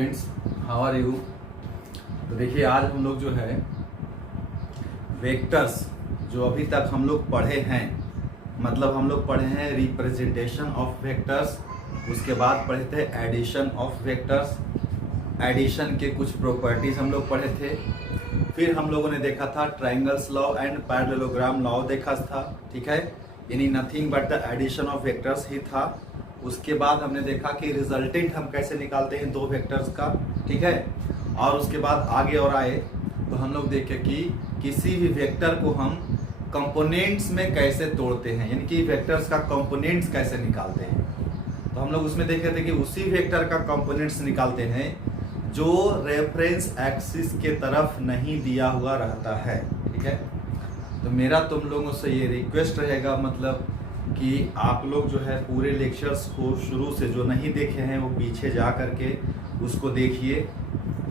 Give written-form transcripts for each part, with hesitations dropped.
Students, how are you. तो देखिए आज हम लोग जो है वेक्टर्स जो अभी तक हम लोग पढ़े हैं, मतलब हम लोग पढ़े हैं रिप्रेजेंटेशन ऑफ वेक्टर्स, उसके बाद पढ़े थे एडिशन ऑफ वेक्टर्स, एडिशन के कुछ प्रॉपर्टीज हम लोग पढ़े थे। फिर हम लोगों ने देखा था triangle's law and parallelogram law देखा था, ठीक है, यानी nothing but the addition of vectors ही था। उसके बाद हमने देखा कि रिजल्टेंट हम कैसे निकालते हैं दो वेक्टर्स का, ठीक है। और उसके बाद आगे और आए तो हम लोग देखे कि किसी भी वेक्टर को हम कंपोनेंट्स में कैसे तोड़ते हैं, यानी कि वेक्टर्स का कंपोनेंट्स कैसे निकालते हैं। तो हम लोग उसमें देखे थे कि उसी वेक्टर का कंपोनेंट्स निकालते हैं जो रेफरेंस एक्सिस के तरफ नहीं दिया हुआ रहता है, ठीक है। तो मेरा तुम लोगों से ये रिक्वेस्ट रहेगा, मतलब कि आप लोग जो है पूरे लेक्चर्स को शुरू से जो नहीं देखे हैं वो पीछे जा करके उसको देखिए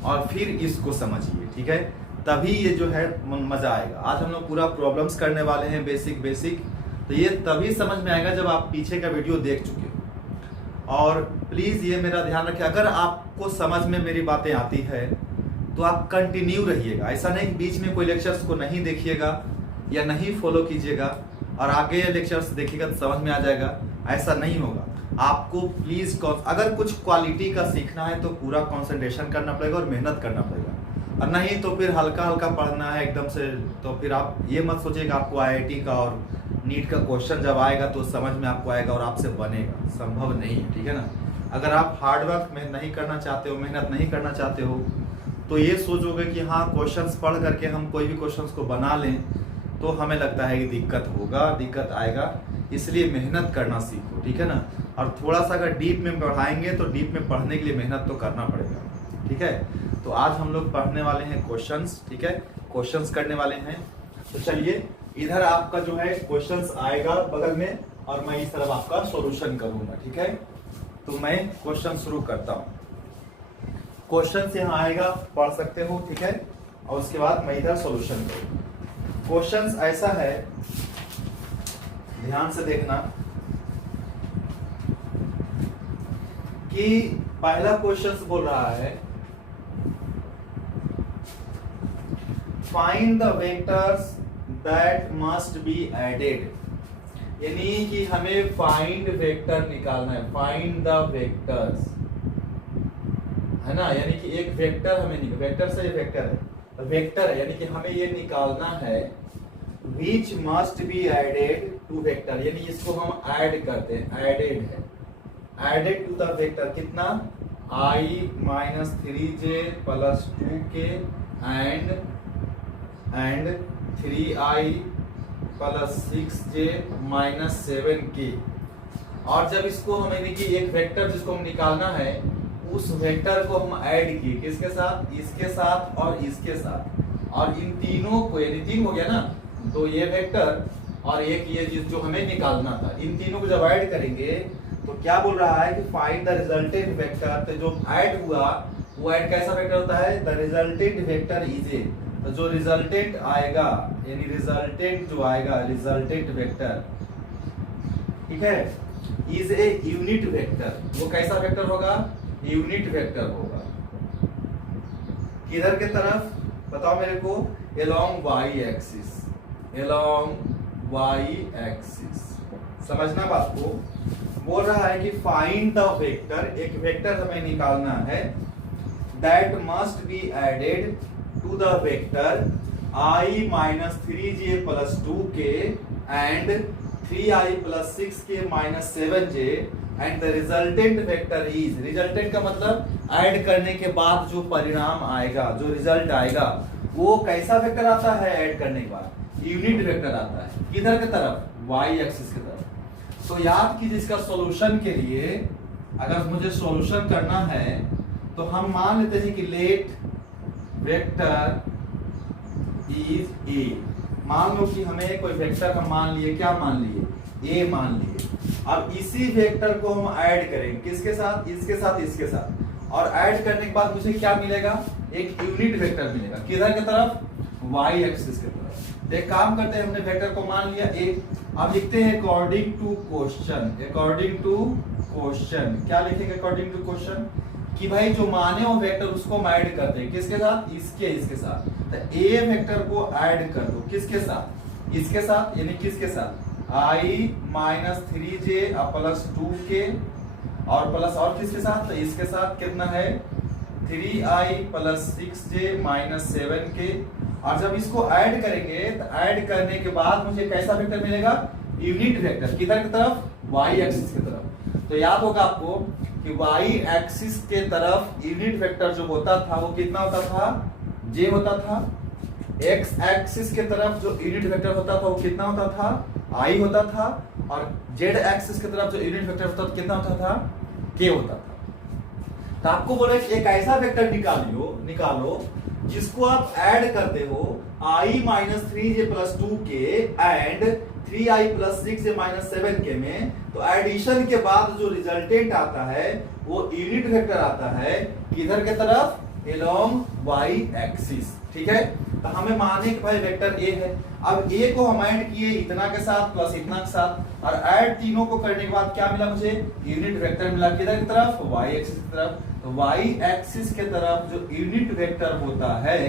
और फिर इसको समझिए, ठीक है, तभी ये जो है मज़ा आएगा। आज हम लोग पूरा प्रॉब्लम्स करने वाले हैं, बेसिक। तो ये तभी समझ में आएगा जब आप पीछे का वीडियो देख चुके हो। और प्लीज़ ये मेरा ध्यान रखिए, अगर आपको समझ में मेरी बातें आती है तो आप कंटिन्यू रहिएगा। ऐसा नहीं बीच में कोई लेक्चर्स को नहीं देखिएगा या नहीं फॉलो कीजिएगा और आगे लेक्चर्स देखिएगा तो समझ में आ जाएगा, ऐसा नहीं होगा। आपको प्लीज अगर कुछ क्वालिटी का सीखना है तो पूरा कंसंट्रेशन करना पड़ेगा और मेहनत करना पड़ेगा, और नहीं तो फिर हल्का हल्का पढ़ना है एकदम से। तो फिर आप ये मत सोचिएगा आपको आईआईटी का और नीट का क्वेश्चन जब आएगा तो समझ में आपको आएगा और आपसे बनेगा, संभव नहीं है, ठीक है ना। अगर आप हार्डवर्क में नहीं करना चाहते हो, मेहनत नहीं करना चाहते हो, तो ये सोचोगे कि हाँ क्वेश्चंस पढ़ करके हम कोई भी क्वेश्चंस को बना लें तो हमें लगता है कि दिक्कत आएगा। इसलिए मेहनत करना सीखो, ठीक है ना। और थोड़ा सा अगर डीप में पढ़ाएंगे तो डीप में पढ़ने के लिए मेहनत तो करना पड़ेगा, ठीक है। तो आज हम लोग पढ़ने वाले हैं क्वेश्चंस, ठीक है, क्वेश्चंस करने वाले हैं। तो चलिए इधर आपका जो है क्वेश्चंस आएगा बगल में और मैं इस तरफ आपका सॉल्यूशन करूंगा, ठीक है। तो मैं क्वेश्चन शुरू करता हूँ। क्वेश्चन यहाँ आएगा, पढ़ सकते हो, ठीक है, और उसके बाद मैं इधर सॉल्यूशन करूंगा। क्वेश्चंस ऐसा है, ध्यान से देखना कि पहला क्वेश्चन बोल रहा है find the vectors that must be added, यानी कि हमें फाइंड वेक्टर निकालना है, फाइंड द वेक्टर्स, है ना। यानी कि एक वेक्टर हमें वेक्टर से वेक्टर है, वेक्टर है, यानी कि हमें ये निकालना है which must be added to vector, यानी इसको हम ऐड करते हैं, एडेड है, एडेड टू द वेक्टर कितना i minus 3j plus 2k and 3i plus 6j minus 7k। और जब इसको हम यानी कि एक वेक्टर जिसको हम निकालना है उस वेक्टर को हम ऐड किए किसके साथ, इसके साथ और इसके साथ, और इन तीनों को, यानी तीन हो गया ना, तो ये वेक्टर और एक ये जो हमें निकालना था, इन तीनों को जब ऐड करेंगे तो क्या बोल रहा है कि फाइंड द रिजल्टेंट वेक्टर। तो जो ऐड हुआ वो ऐड कैसा वेक्टर होता है, the resultant vector is a, तो जो रिजल्टेंट आएगा यानी रिजल्टेंट जो आएगा, रिजल्टेंट वेक्टर, ठीक है, इज ए यूनिट वेक्टर। वो कैसा वेक्टर होगा, यूनिट वेक्टर होगा। किधर के तरफ बताओ मेरे को, along y axis, along y axis, समझना बात को। बोल रहा है कि फाइंड द वेक्टर, एक वेक्टर हमें निकालना है, that must be added to the vector i minus 3j plus 2k and 3i plus 6k minus 7j and the resultant vector is, resultant का मतलब ऐड करने के बाद जो परिणाम आएगा, जो रिजल्ट आएगा वो कैसा वेक्टर आता है, ऐड करने के बाद यूनिट वेक्टर आता है। किधर के तरफ, y एक्सिस की तरफ। तो याद कीजिए इसका सॉल्यूशन के लिए, अगर मुझे सॉल्यूशन करना है तो हम मान लेते हैं कि लेट वेक्टर इज ए। मान लो कि हमें कोई वेक्टर हम मान लिए, क्या मान लिए, a मान लिए। अब इसी वेक्टर को हम ऐड करेंगे किसके साथ, इसके साथ, इसके साथ, और ऐड करने के बाद मुझे क्या मिलेगा, एक यूनिट वेक्टर मिलेगा। किधर की तरफ, y एक्सिस की तरफ। एक काम करते हैं, हमने वेक्टर को मान लिया a, अब लिखते हैं according to question, according to question. क्या लिखेंगे अकॉर्डिंग टू क्वेश्चन, कि भाई जो माने वो वेक्टर उसको हम ऐड करते हैं किसके साथ, इसके साथ। तो ए वेक्टर को ऐड कर दो किसके साथ, इसके साथ, यानी किसके साथ, i minus 3j plus 2k और प्लस और किसके साथ, तो इसके साथ कितना है 3i plus 6j minus 7k। और जब इसको ऐड करेंगे तो ऐड करने के बाद मुझे कैसा वेक्टर मिलेगा, यूनिट वेक्टर, किधर की तरफ, y एक्सिस की तरफ। तो याद होगा आपको कि y एक्सिस के तरफ यूनिट वेक्टर जो होता था वो कितना होता था, j होता था। x एक्सिस के तरफ जो यूनिट वेक्टर होता था वो कितना होता था, i होता था। और z एक्सिस की तरफ जो यूनिट वेक्टर होता था कितना होता था, k होता था। तो आपको बोला कि एक ऐसा वेक्टर निकालो जिसको आप ऐड करते हो i minus 3j plus 2k and 3i plus 6j minus 7k में। तो एडिशन के बाद जो रिजल्टेंट आता है वो यूनिट वेक्टर आता है किधर के तरफ, along y एक्सिस। ठीक है, तो हमें माने कि भाई वेक्टर a है। अब a को हम ऐड किए इतना के साथ प्लस इतना के साथ, और ऐड तीनों को करने के बाद क्या मिला मुझे, यूनिट वेक्टर मिला किधर की तरफ, y एक्सिस की तरफ। तो y एक्सिस के तरफ जो यूनिट वेक्टर होता है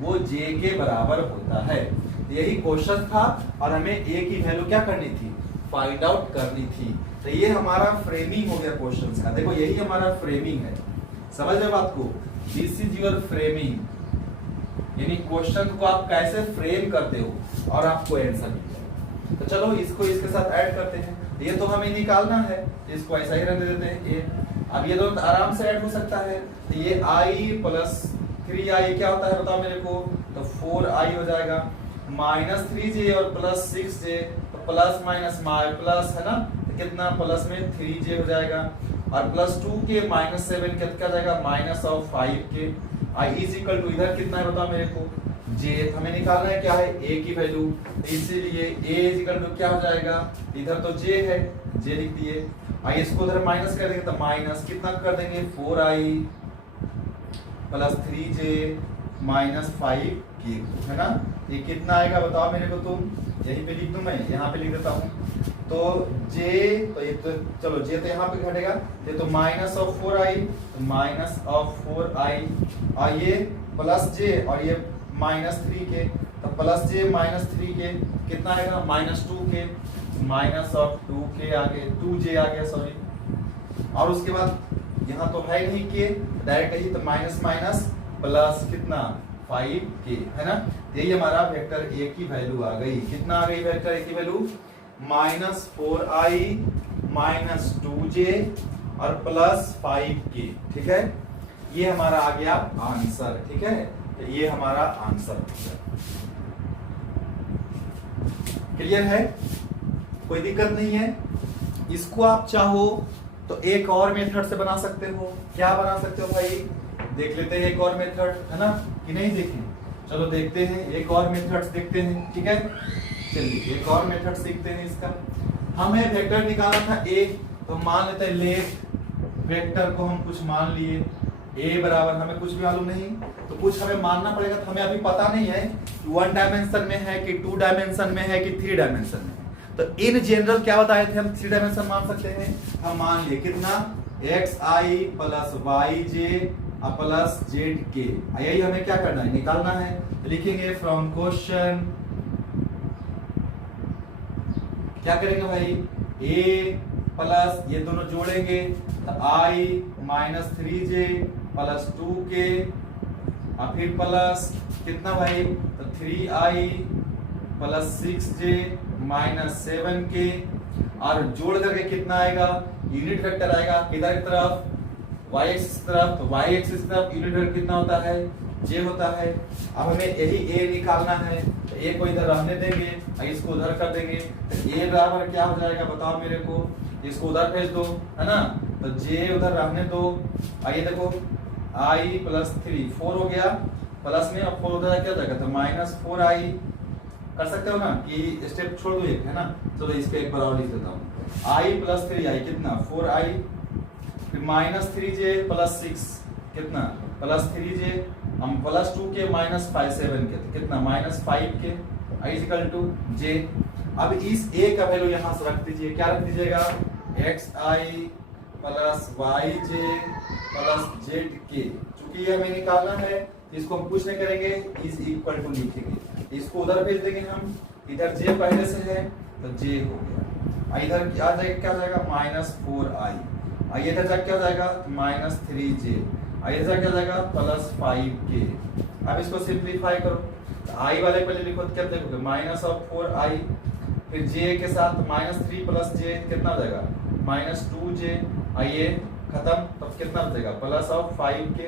वो j के बराबर होता है। तो यही क्वेश्चन था और हमें a की वैल्यू क्या करनी थी, फाइंड आउट करनी थी। तो ये हमारा फ्रेमिंग हो गया क्वेश्चन का। देखो यही हमारा फ्रेमिंग है, समझ रहे बात को, दिस इज योर फ्रेमिंग, यानी क्वेश्चन को आप कैसे फ्रेम करते हो और आपको आंसर मिल जाए। तो चलो इसको इसके साथ ऐड करते हैं। ये तो हमें निकालना है, इसको ऐसा ही रहने देते हैं ये। अब ये दोनों आराम से ऐड हो सकता है। तो ये i प्लस 3i क्या होता है बताओ मेरे को, तो 4i हो जाएगा, माइनस 3j और प्लस 6j, तो प्लस माइनस प्लस है ना, तो कितना प्लस में 3j हो जाएगा, और प्लस 2k माइनस 7 क्या जाएगा, minus of 5k। i is equal to इधर कितना है बताओ मेरे को, j। हमें निकालना है क्या है, a की वैल्यू। इसीलिए a इज इक्वल टू क्या हो जाएगा, इधर तो j है, j लिख दिए। आइए इसको उधर माइनस कर देंगे तो माइनस कितना कर देंगे, 4i plus 3j minus 5k, है ना। ये कितना आएगा बताओ मेरे को तुम, यहीं पे लिख दूं मैं, यहाँ पे लिख देता हूँ। तो j, तो ये तो चलो j तो यहाँ पे घटेगा, ये तो minus of 4i, minus of 4i, और ये प्लस j और ये माइनस 3k, तो प्लस j माइनस 3k कितना आएगा, minus 2k, minus of 2k आ गए, 2j आ गया सॉरी। और उसके बाद यहाँ तो है नहीं k, डायरेक्ट ही, तो माइनस माइनस प्लस कितना 5k, है ना। यही हमारा वेक्टर a की वैल्यू आ गई। कितना आ गई वेक्टर a की value, minus 4i minus 2j और प्लस 5k। ठीक है, ये हमारा आ गया आंसर। ठीक है, तो ये हमारा आंसर। क्लियर है, कोई दिक्कत नहीं है। इसको आप चाहो तो एक और मेथड से बना सकते हो। क्या बना सकते हो भाई, देख लेते हैं एक और मेथड, है ना, कि नहीं देखें, चलो देखते हैं एक और मेथड देखते हैं। ठीक है, चलिए एक और मेथड सीखते हैं इसका। हमें वेक्टर निकालना था a, तो मान लेते हैं लेट वेक्टर को हम कुछ मान लिए, a बराबर, हमें कुछ भी मालूम नहीं तो कुछ हमें मानना पड़ेगा। तो हमें अभी पता नहीं है कि 1 डायमेंशन में है कि 2 डायमेंशन में है कि 3 डायमेंशन में है। तो इन जनरल क्या बताए थे हम, 3 डायमेंशन मान सकते हैं। हम मान लिए कितना, xi plus yj plus zk। यही हमें क्या करना है, निकालना है। लिखेंगे फ्रॉम क्वेश्चन, क्या करेंगे भाई, a प्लस ये दोनों जोड़ेंगे तो i minus 3j plus 2k, और फिर प्लस कितना भाई, तो 3i plus 6j minus 7k, और जोड़ करके कितना आएगा, यूनिट वेक्टर आएगा किधर की तरफ, y एक्सिस की तरफ। तो y एक्सिस की तरफ यूनिट वेक्टर कितना होता है, j होता है। अब हमें यही a निकालना है, तो a को इधर रहने देंगे और इसको उधर कर देंगे। तो a बराबर क्या हो जाएगा बताओ मेरे को, इसको उधर भेज दो, है ना, तो j उधर रहने दो। आइए देखो i प्लस 3 4 हो गया, प्लस में अब 4 उधर क्या हो जाएगा, तो माइनस 4i। कर सकते हो ना कि स्टेप छोड़ दो एक, है ना। चलो इसको एक बार और लिख देता हूँ, i प्लस 3i कितना 4i, फिर माइनस 3j प्लस 6 कितना प्लस 3j, हम प्लस 2k माइनस 7k कितना minus 5k, i equal to j। अब इस a का वैल्यू यहाँ से रख दीजिए, क्या रख दीजिएगा, xi plus yj plus Z के। चूंकि ये हमें निकालना है इसको हम कुछ नहीं करेंगे, इज इक्वल टू लिखेंगे, इसको उधर भेज देंगे हम, इधर जे पहले से है तो जे हो गया, इधर क्या जाएगा, क्या जाएगा -4i, इधर जाके क्या जाएगा -3j, इधर क्या जाएगा +5k। अब इसको सिंप्लीफाई करो तो i वाले पहले लिखो तो क्या देखोगे -4i, फिर j के साथ -3 + j कितना हो जाएगा -2j, ये खत्म तब कितना बचेगा +5k,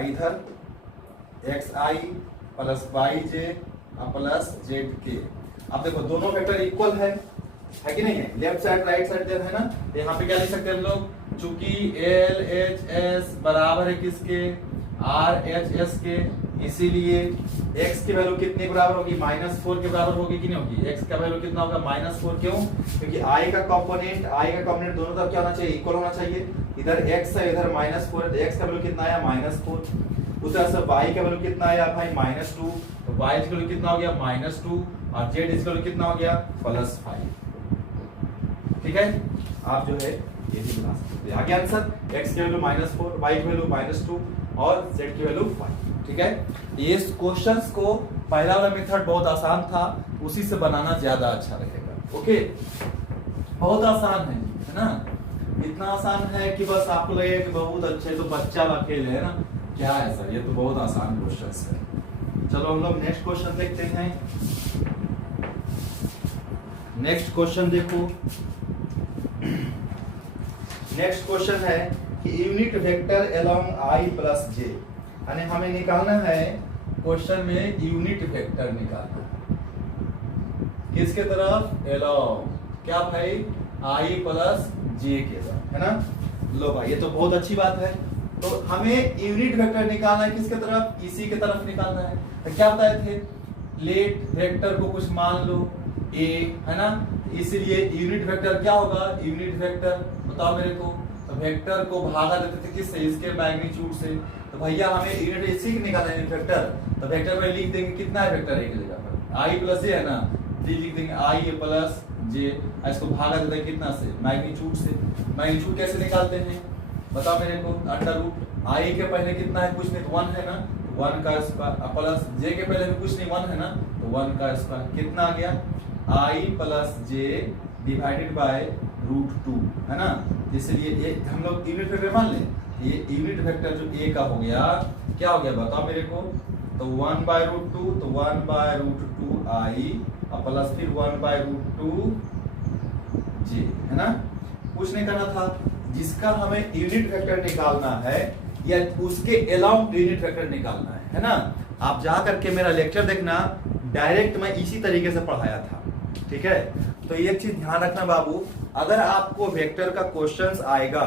इधर xi + yj + zk। अब देखो दोनों वेक्टर इक्वल है कि नहीं है, left side right side there है ना, तो यहाँ पे क्या लिख सकते हैं हम लोग, चूंकि LHS बराबर है किसके RHS के, इसीलिए x की वैल्यू कितने बराबर होगी -4 के बराबर होगी कि नहीं होगी, x का वैल्यू कितना होगा -4, क्यों, क्योंकि i का कंपोनेंट दोनों तरफ क्या होना चाहिए, इक्वल होना चाहिए, इधर x है इधर -4 है, तो x का वैल्यू कितना आया -4, उधर से y का वैल्यू कितना आया भाई -2, तो y का वैल्यू कितना हो गया -2 और z का वैल्यू कितना हो गया +5। ठीक है, आप जो है ये भी बना सकते हैं, आगे आंसर x की वैल्यू -4, y की वैल्यू -2 और z की वैल्यू 5। ठीक है, ये क्वेश्चंस को पहला वाला मेथड बहुत आसान था, उसी से बनाना ज्यादा अच्छा रहेगा। ओके, बहुत आसान है ना, इतना आसान है कि बस आपको लगे कि बहुत अच्छे तो बच्चा अकेले है ना, क्या है सर, ये तो बहुत आसान क्वेश्चंस है। चलो हम लोग नेक्स्ट क्वेश्चन देखते हैं। नेक्स्ट क्वेश्चन देखो, नेक्स्ट क्वेश्चन है कि unit vector along i + j, यानी हमें निकालना है क्वेश्चन में यूनिट वेक्टर निकालना है, किसके तरफ, अलोंग, क्या भाई i + j के तरफ, है ना। लो भाई ये तो बहुत अच्छी बात है, तो हमें यूनिट वेक्टर निकालना है किसके तरफ, इसी के तरफ निकालना है। तो क्या बताए थे, लेट वेक्टर को कुछ मान लो a, है ना, इसलिए यूनिट वेक्टर क्या होगा, यूनिट वेक्टर बताओ मेरे को, तो वेक्टर को भागा देते थे किससे, इसके मैग्नीट्यूड से, तो भैया हमें यूनिट इसी के निकालना है यूनिट वेक्टर, तो वेक्टर में लिख देंगे कितना है वेक्टर एक जगह पर i + j है ना, तो लिख देंगे i + j, इसको भागा देते हैं कितना से, मैग्नीट्यूड से। मैग्नीट्यूड कैसे निकालते हैं बताओ मेरे को, √ i के पहले कितना है, कुछ नहीं तो 1 है ना, 1 का स्क्वायर प्लस j के पहले भी कुछ नहीं 1 है ना, तो 1 का स्क्वायर कितना आ गया, i + j / √2, है ना। इसलिए ये हम लोग यूनिट वेक्टर मान लें, ये यूनिट वेक्टर जो a का हो गया, क्या हो गया बताओ मेरे को, तो 1/√2, तो 1/√2 i प्लस फिर 1/√2 j, है ना। कुछ नहीं करना था, जिसका हमें यूनिट वेक्टर निकालना है या उसके अलाउंग यूनिट वेक्टर निकालना है ना। आप जा करके मेरा लेक्चर देखना, डायरेक्ट मैं इसी तरीके से पढ़ाया था। ठीक है, तो एक चीज ध्यान रखना बाबू, अगर आपको वेक्टर का क्वेश्चंस आएगा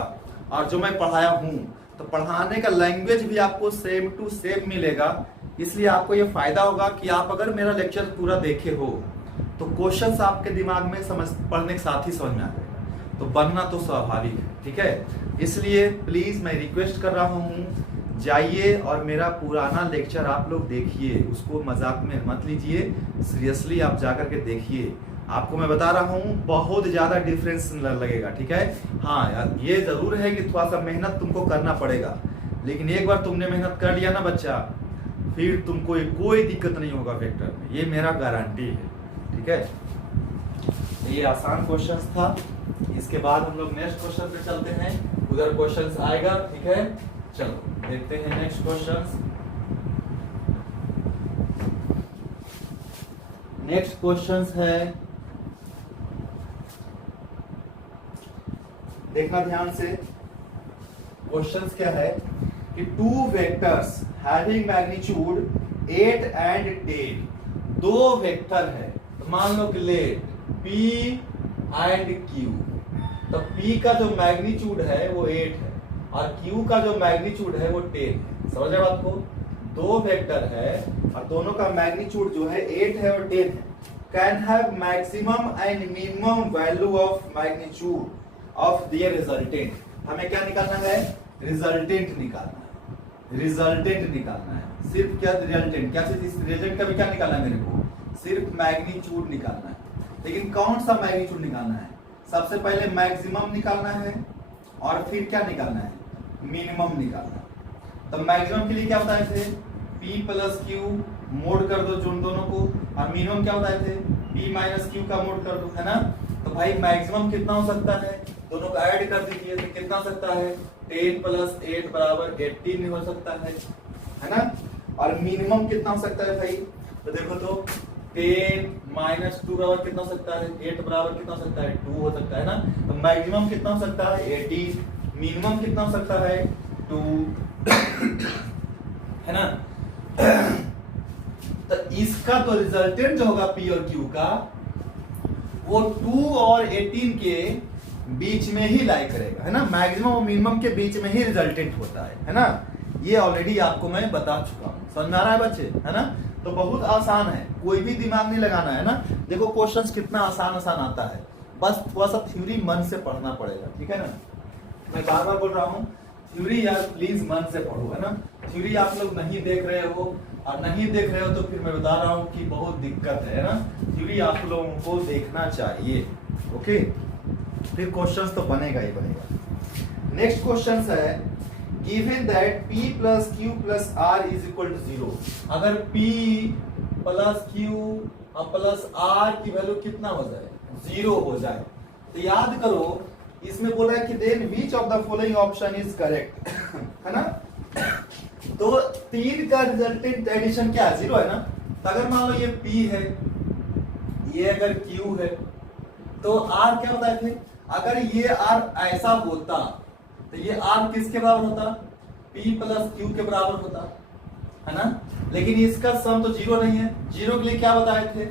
और जो मैं पढ़ाया हूं, तो पढ़ाने का लैंग्वेज भी आपको सेम टू सेम मिलेगा, इसलिए आपको ये फायदा होगा कि आप अगर मेरा लेक्चर पूरा देखे हो तो क्वेश्चंस आपके दिमाग में समझ पढ़ने के साथ ही समझ में आ जाएगा, तो बनना तो स्वाभाविक है। ठीक है, इसलिए प्लीज मैं रिक्वेस्ट कर रहा हूँ, जाइए और मेरा पुराना लेक्चर आप लोग देखिए, उसको मजाक में मत लीजिए, सीरियसली आप जाकर के देखिए। आपको मैं बता रहा हूँ बहुत ज्यादा डिफरेंस लगेगा। ठीक है, हाँ यार ये जरूर है कि थोड़ा सा मेहनत तुमको करना पड़ेगा, लेकिन एक बार तुमने मेहनत कर लिया ना बच्चा, फिर तुमको कोई दिक्कत नहीं होगा वेक्टर में, ये मेरा गारंटी है। ठीक है, ये आसान क्वेश्चंस था। इसके बाद हम लोग नेक्स्ट क्वेश्चन पे चलते हैं, उधर क्वेश्चंस आएगा। ठीक है, चलो देखते हैं नेक्स्ट क्वेश्चंस। नेक्स्ट क्वेश्चंस है, देखना ध्यान से, क्वेश्चंस क्या है कि 2 vectors having magnitude 8 and 10, 2 vector है, तो मान लो कि लेट P and Q, तो P का जो मैग्नीट्यूड है वो 8 है और Q का जो मैग्नीट्यूड है वो 10 है। समझ रहे बात को, 2 वेक्टर है और दोनों का मैग्नीट्यूड जो है 8 है और 10 है। Can have maximum and minimum value of magnitude of their resultant. हमें क्या निकालना है, रिजल्टेंट निकालना है, रिजल्टेंट निकालना है, सिर्फ क्या रिजल्टेंट, क्या चीज, रिजल्टेंट का भी क्या निकालना है मेरे को, सिर्फ मैग्नीट्यूड निकालना है। लेकिन कौन सा मैग्नीट्यूड निकालना है, सबसे पहले मैक्सिमम निकालना है और फिर क्या निकालना है, मिनिमम निकालना। तो मैक्सिमम के लिए क्या बताए थे, P प्लस क्यू मोड कर दो जोन दोनों को, और मिनिमम क्या बताए थे, P माइनस क्यू का मोड कर दो, है ना। तो भाई मैक्सिमम कितना हो सकता है, दोनों को ऐड कर दीजिए तो कितना हो सकता है, 10 प्लस 8 बराबर 18 हो सकता है ना। और मिनिमम कितना हो सकता है भाई, तो देखो तो 10 माइनस 2 बराबर कितना हो सकता है, 8 बराबर कितना हो सकता है, 2 हो सकता है ना। तो मैक्सिमम कितना हो सकता है 18, मिनिमम कितना हो सकता है 2, है ना। तो इसका तो रिजल्टेंट जो होगा P और Q का वो 2 और 18 के बीच में ही लाई करेगा, है ना। मैक्सिमम और मिनिमम के बीच में ही रिजल्टेंट होता है ना। ये ऑलरेडी आपको मैं बता चुका हूं, समझ आ रहा है बच्चे, है ना। तो बहुत आसान है, कोई भी दिमाग नहीं लगाना, है ना। देखो क्वेश्चंस कितना आसान आसान आता है, बस थोड़ा सा थ्योरी मन से पढ़ना पड़ेगा, ठीक है ना। मैं बार बार बोल रहा हूँ, थ्योरी यार प्लीज मन से पढ़ो, है ना। थ्योरी आप लोग नहीं देख रहे हो, और नहीं देख रहे हो तो फिर मैं बता रहा हूँ कि बहुत दिक्कत है ना। थ्योरी आप लोगों को देखना चाहिए, ओके। फिर क्वेश्चंस तो बनेगा ही बनेगा। नेक्स्ट क्वेश्चन है, given that P plus Q plus R is equal to 0। अगर P प्लस Q और प्लस R की वैल्यू कितना हो जाए, 0 हो जाए, तो याद करो इसमें बोल रहा है कि then which of the following option is correct, है ना। तो 3 का रिजल्टेंट एडिशन क्या है, 0 है ना। तो अगर मान लो ये P है, ये अगर Q है, तो R क्या बताए थे, अगर ये R ऐसा होता तो ये R किसके बराबर होता, P प्लस Q के बराबर होता, है ना। लेकिन इसका सम तो 0 नहीं है, 0 के लिए क्या बताए थे,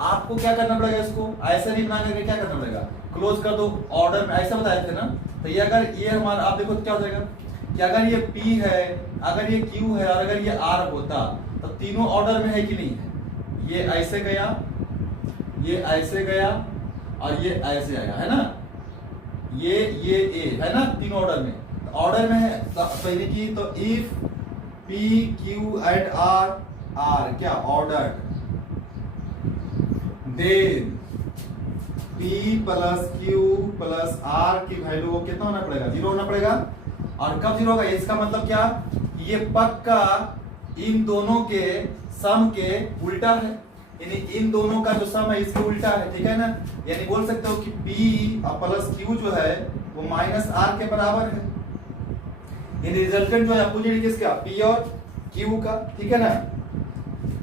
आपको क्या करना पड़ेगा, इसको ऐसे नहीं बना करके क्या करना पड़ेगा, क्लोज कर दो ऑर्डर में, ऐसा बताए थे ना। तो ये अगर ये हमारा, आप देखो क्या हो जाएगा कि अगर ये P है, अगर ये Q है और अगर ये R होता तो तीनों ऑर्डर में है कि नहीं है। ये ऐसे गया, ये ऐसे गया और ये ऐसे आया, है ना। ये A है ना, तीनों ऑर्डर में, ऑर्डर में है तो यानी कि तो if P Q and R are क्या order, then P plus Q plus R की वैल्यू कितना होना पड़ेगा, 0 होना पड़ेगा। और कब 0 होगा, इसका मतलब क्या, ये पक्का इन दोनों के सम के उल्टा है, यानी इन दोनों का जो सम है इसके उल्टा है, ठीक है ना। यानी बोल सकते हो कि P और प्लस Q जो है वो माइनस R के बराबर है, यानी रिजल्टेंट जो है अपोजिट किसका, P और Q का, ठीक है ना।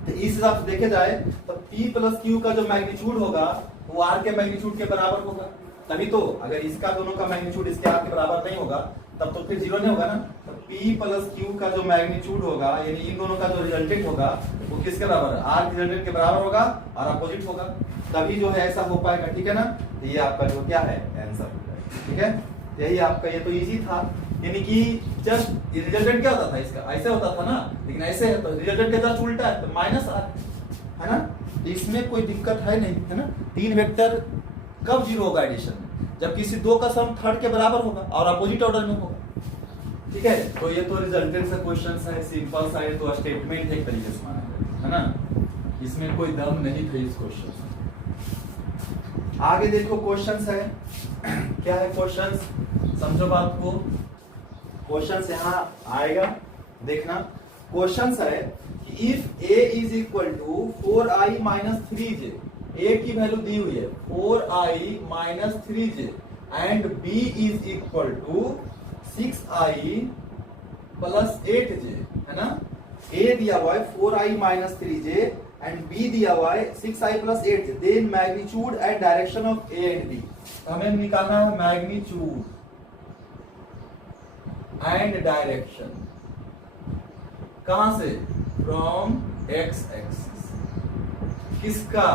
तो इस हिसाब से देखे जाए तो P प्लस Q का जो मैग्नीट्यूड होगा वो R के मैग्नीट्यूड के बराबर होगा, तभी तो। अगर इसका दोनों का मैग्नीट्यूड इसके R के बराबर नहीं होगा तब तो फिर 0 नहीं होगा ना। तो P प्लस Q का जो मैग्नीट्यूड होगा यानी इन दोनों का जो रिजल्टेंट होगा वो किसके बराबर है, R के रिजल्टेंट के बराबर होगा और अपोजिट होगा, तभी जो है ऐसा हो पाएगा, ठीक है ना। तो ये आपका जो क्या है आंसर, ठीक है। यही आपका, ये तो इजी था, यानी कि जस्ट रिजल्टेंट क्या होता था इसका, ऐसे होता था ना, लेकिन ऐसे है तो रिजल्टेंट के जस्ट उल्टा है तो माइनस R, है ना। इसमें कोई दिक्कत है नहीं, है ना। 3 वेक्टर कब 0 होगा एडिशन में, जब किसी 2 का सम थर्ड के बराबर होगा और अपोजिट ऑर्डर में होगा, ठीक है। तो ये तो रिजल्टेंट से क्वेश्चन है, सिंपल सा, ये तो स्टेटमेंट एक तरीके से माना है ना, इसमें कोई दम नहीं था इस क्वेश्चन में। आगे देखो क्वेश्चन है, क्या है क्वेश्चन, समझो बात को। क्वेश्चन यहाँ आएगा, देखना। क्वेश्चन है कि if a is equal to 4i minus 3j, a की वैल्यू दी हुई है 4i minus 3j and b is equal to 6i plus 8j, है ना। a दिया हुआ है 4i minus 3j and b दिया हुआ है 6i plus 8j, then magnitude and direction of a and b। हमें निकालना है मैग्नीट्यूड एंड डायरेक्शन, कहां से, फ्रॉम x एक्सिस, किसका,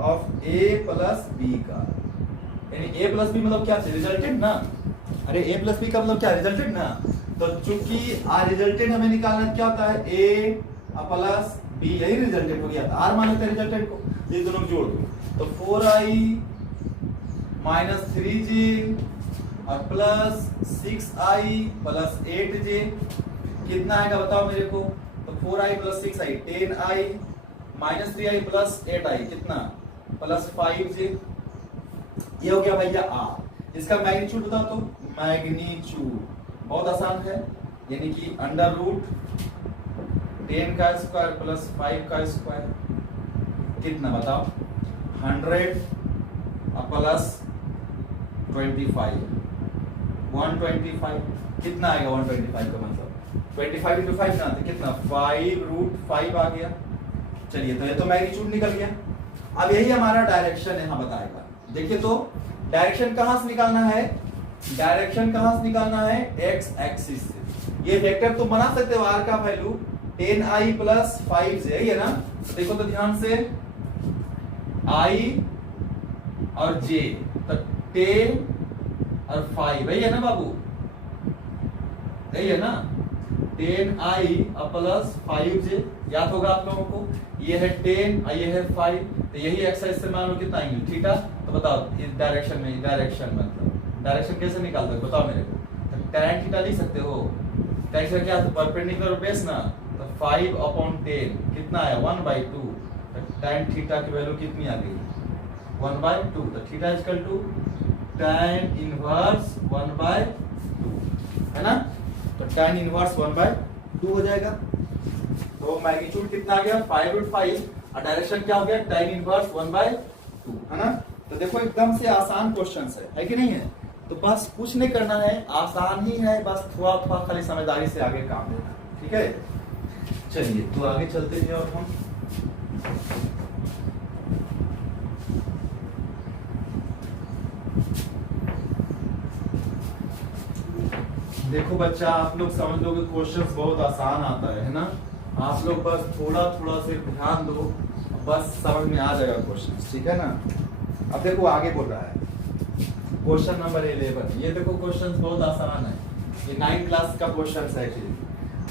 ऑफ a प्लस b का, यानी a प्लस b मतलब क्या, रिजल्टेंट ना। अरे a प्लस b का मतलब क्या, रिजल्टेंट ना। तो चूंकि रिजल्टेंट हमें निकालना क्या होता है, a प्लस b, यही रिजल्टेंट हो गया था। r मान लेते हैं रिजल्टेंट को, ये दोनों जोड़ दो तो 4i माइनस 3j और प्लस 6i प्लस 8j कितना आएगा बताओ मेरे को। तो 4i plus 6i 10i minus 3i plus 8i कितना, प्लस 5j। ये हो गया भैया r। इसका मैग्नीट्यूड बताओ तो, मैग्नीट्यूड बहुत आसान है, यानी कि अंडर रूट 10 का स्क्वायर प्लस 5 का स्क्वायर कितना बताओ, 100 प्लस 25 125 कितना आएगा, 125 का मतलब 25 into 5 ना, तो कितना 5√5 आ गया। चलिए तो ये तो मैग्नीट्यूड निकल गया। अब यही हमारा डायरेक्शन यहाँ बताएगा। देखिए तो डायरेक्शन कहाँ से निकालना है, डायरेक्शन कहाँ से निकालना है, एक्स एक्सिस से। ये वेक्टर तुम बना सकते हो, आर का वैल्यू 10i प्लस 5 से, है ना। तो देखो तो ध्यान से i और j, तो 10 और 5 यही है ना बाबू, यही है ना, 10i प्लस 5j, याद होगा आप लोगों को। ये है 10 और ये है 5, तो यही एक्सरसाइज से मान लो कितना एंगल थीटा। तो बताओ इस डायरेक्शन में, डायरेक्शन मतलब डायरेक्शन कैसे निकालते हो बताओ मेरे को। तो tan थीटा लिख सकते हो, tan थीटा क्या है, परपेंडिकुलर बेस ना, तो 5/10 कितना आया 1/2। तो tan थीटा की वैल्यू कितनी आ गई 1/2। तो theta equal to tan inverse 1/2, है ना। तो tan इनवर्स 1/2 हो जाएगा। तो मैग्नीट्यूड कितना आ गया 5/5 और डायरेक्शन क्या हो गया tan इनवर्स 1/2, है ना। तो देखो एकदम से आसान क्वेश्चन है कि नहीं है। तो बस कुछ नहीं करना है, आसान ही है, बस थोड़ा थोड़ा खाली समझदारी से आगे काम लेना, ठीक है। चलिए तो आगे चलते हैं और हम देखो बच्चा, आप लोग समझ लो कि क्वेश्चंस बहुत आसान आता है ना। आप लोग बस थोड़ा थोड़ा से ध्यान दो, बस समझ में आ जाएगा क्वेश्चंस, ठीक है ना। अब देखो आगे बोल रहा है क्वेश्चन नंबर 11। ये देखो क्वेश्चंस बहुत आसान है, ये 9th क्लास का क्वेश्चन है actually.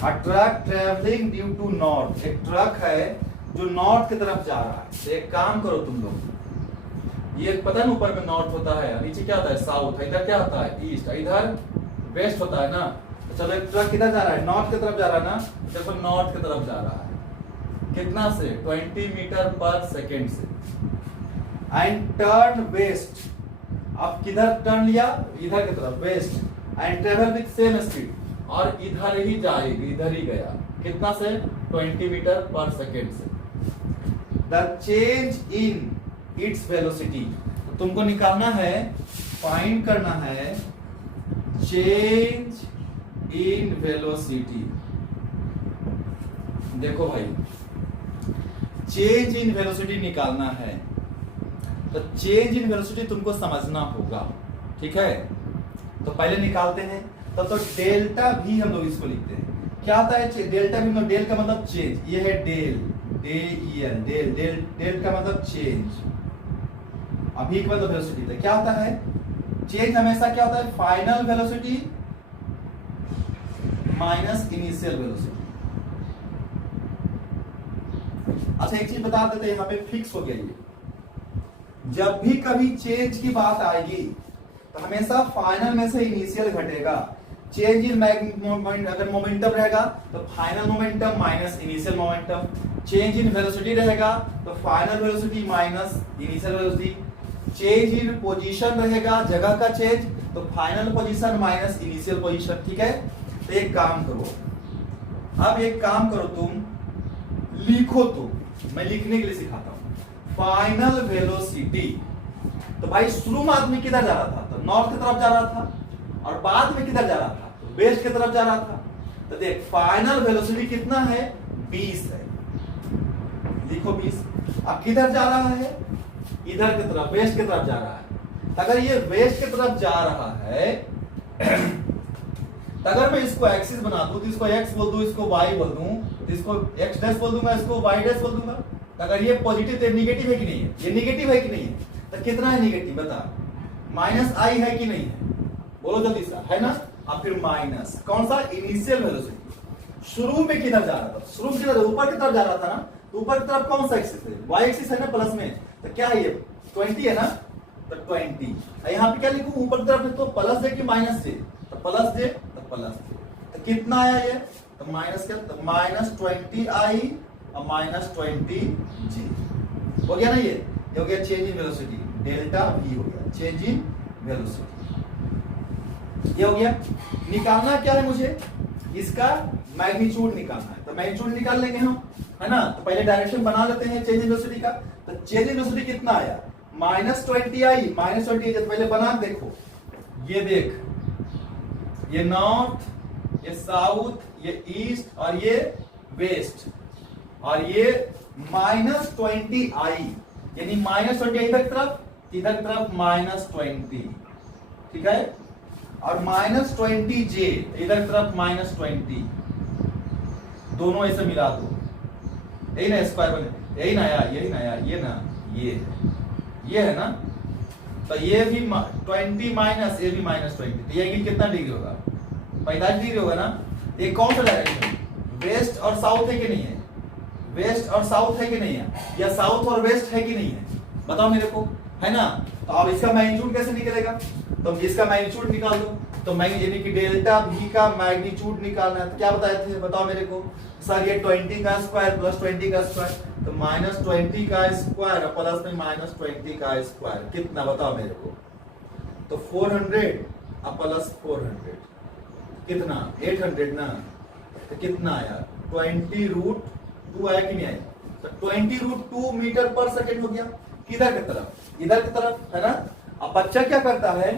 A truck travelling due to north, एक ट्रक है जो नॉर्थ की तरफ जा रहा है। तो एक काम करो तुम लोग, ये पता है ऊपर में नॉर्थ होता है, नीचे क्या होता है साउथ, इधर क्या होता है ईस्ट, इधर वेस्ट होता है ना। तो चलो एक ट्रक किधर जा रहा है, नॉर्थ की तरफ जा रहा है ना। देखो नॉर्थ की तरफ जा रहा है, कितना से 20 मीटर पर सेकेंड से, एंड टर्न वेस्ट। अब किधर टर्न लिया, इधर की तरफ west, and travel with same speed, और इधर ही जाएगी, इधर ही गया, कितना से 20 मीटर पर सेकेंड से। The change in its velocity, तो तुमको निकालना है, फाइंड करना है चेंज इन वेलोसिटी। देखो भाई चेंज इन वेलोसिटी निकालना है, तो चेंज इन वेलोसिटी तुमको समझना होगा, ठीक है। तो पहले निकालते हैं। तो डेल्टा भी हम लोग इसको लिखते हैं, क्या आता है डेल्टा भी, डेल का मतलब चेंज, ये है del, del del del del का मतलब चेंज, अभी का मतलब वेलोसिटी। तो क्या होता है चेंज, हमेशा क्या होता है final velocity minus initial velocity. अच्छा एक चीज बता देते हैं, यहाँ पे फिक्स हो गया ये, जब भी कभी चेंज की बात आएगी तो हमेशा फाइनल में से इनिशियल घटेगा। चेंज इन अगर मोमेंटम रहेगा तो final momentum minus initial momentum, change in velocity रहेगा तो final velocity minus initial velocity, change in position रहेगा, जगह का चेंज, तो final position minus initial position, ठीक है। तो एक काम करो, अब एक काम करो तुम लिखो, तुम मैं लिखने के लिए सिखाता हूं फाइनल वेलोसिटी। तो भाई शुरू में आदमी किधर जा रहा था, तो नॉर्थ की तरफ जा रहा था, और बाद में किधर जा रहा था, तो वेस्ट की तरफ जा रहा था। तो देख फाइनल वेलोसिटी कितना है 20 है, लिखो 20। अब किधर जा रहा है, इधर की तरफ, वेस्ट की तरफ जा रहा है। अगर ये वेस्ट की तरफ जा रहा है तो अगर मैं इसको एक्सिस बना दूं, तो इसको x बोल दूं, इसको y बोल दूं, तो इसको x डैश बोल दूंगा, इसको y डैश बोल दूंगा। तो अगर ये पॉजिटिव तो निगेटिव है कि नहीं है, ये निगेटिव है कि नहीं है, तो कितना है निगेटिव बता, माइनस i है कि नहीं है, बोलो जल्दी सा, है ना। अब फिर माइनस कौन सा, इनिशियल वेलोसिटी। शुरू में किधर जा रहा था, शुरू में किधर, ऊपर की तरफ जा रहा था ना। तो ऊपर की तरफ कौन सा एक्सिस है, y एक्सिस है ना प्लस में, तो क्या है ये 20 है ना, तो 20। यहाँ पे क्या लिखूं, ऊपर की तरफ है तो प्लस जे कि माइनस जे, तो प्लस जे, तो प्लस जे। तो कितना आया ये, तो माइनस क्या, तो माइनस 20i और माइनस 20j हो गया ना। ये हो गया change in velocity, delta v हो गया चेंज इन वेलोसिटी। ये हो गया। निकालना क्या है मुझे, इसका मैग्नीट्यूड निकालना है, तो मैग्नीट्यूड निकाल लेंगे हम, है ना। तो पहले डायरेक्शन बना लेते हैं चेंज इन वेलोसिटी का। तो चेंज इन वेलोसिटी कितना आया, -20 आई, -20 तो पहले बना देखो, ये देख, ये नॉर्थ, ये साउथ, ये ईस्ट और ये वेस्ट, और ये -20 आई, यानी -20 इधर की तरफ, इधर की तरफ -20, ठीक है, और -20 जे इधर की तरफ -20, दोनों ऐसे मिला दो, यही ना स्क्वायर बने, यही ना यार, यही ना यार, ये ना, ये है ना। तो ये भी 20 माइनस, ये भी -20, तो ये एंगल कितना डिग्री होगा, 45 डिग्री होगा ना। ये कौन सा डायरेक्शन, वेस्ट और साउथ है कि नहीं है, वेस्ट और साउथ है कि नहीं है, या साउथ और वेस्ट है कि नहीं है, बताओ मेरे को, है ना। तो अब इसका मैग्नीट्यूड कैसे निकलेगा, तो इसका मैग्नीट्यूड निकाल दो। तो यानी कि डेल्टा भी का मैग्नीट्यूड निकालना है, तो क्या बताए थे, बताओ मेरे को सर। ये 20 का स्क्वायर प्लस 20 का स्क्वायर, तो -20 का स्क्वायर प्लस में -20 का स्क्वायर कितना, बताओ मेरे को। तो 400 और प्लस 400 कितना, 800 ना। तो कितना आया, 20√2 आया कि नहीं आया। तो 20√2 मीटर पर सेकेंड हो गया, किधर की तरफ, इधर की तरफ, है ना। अब बच्चा क्या करता है,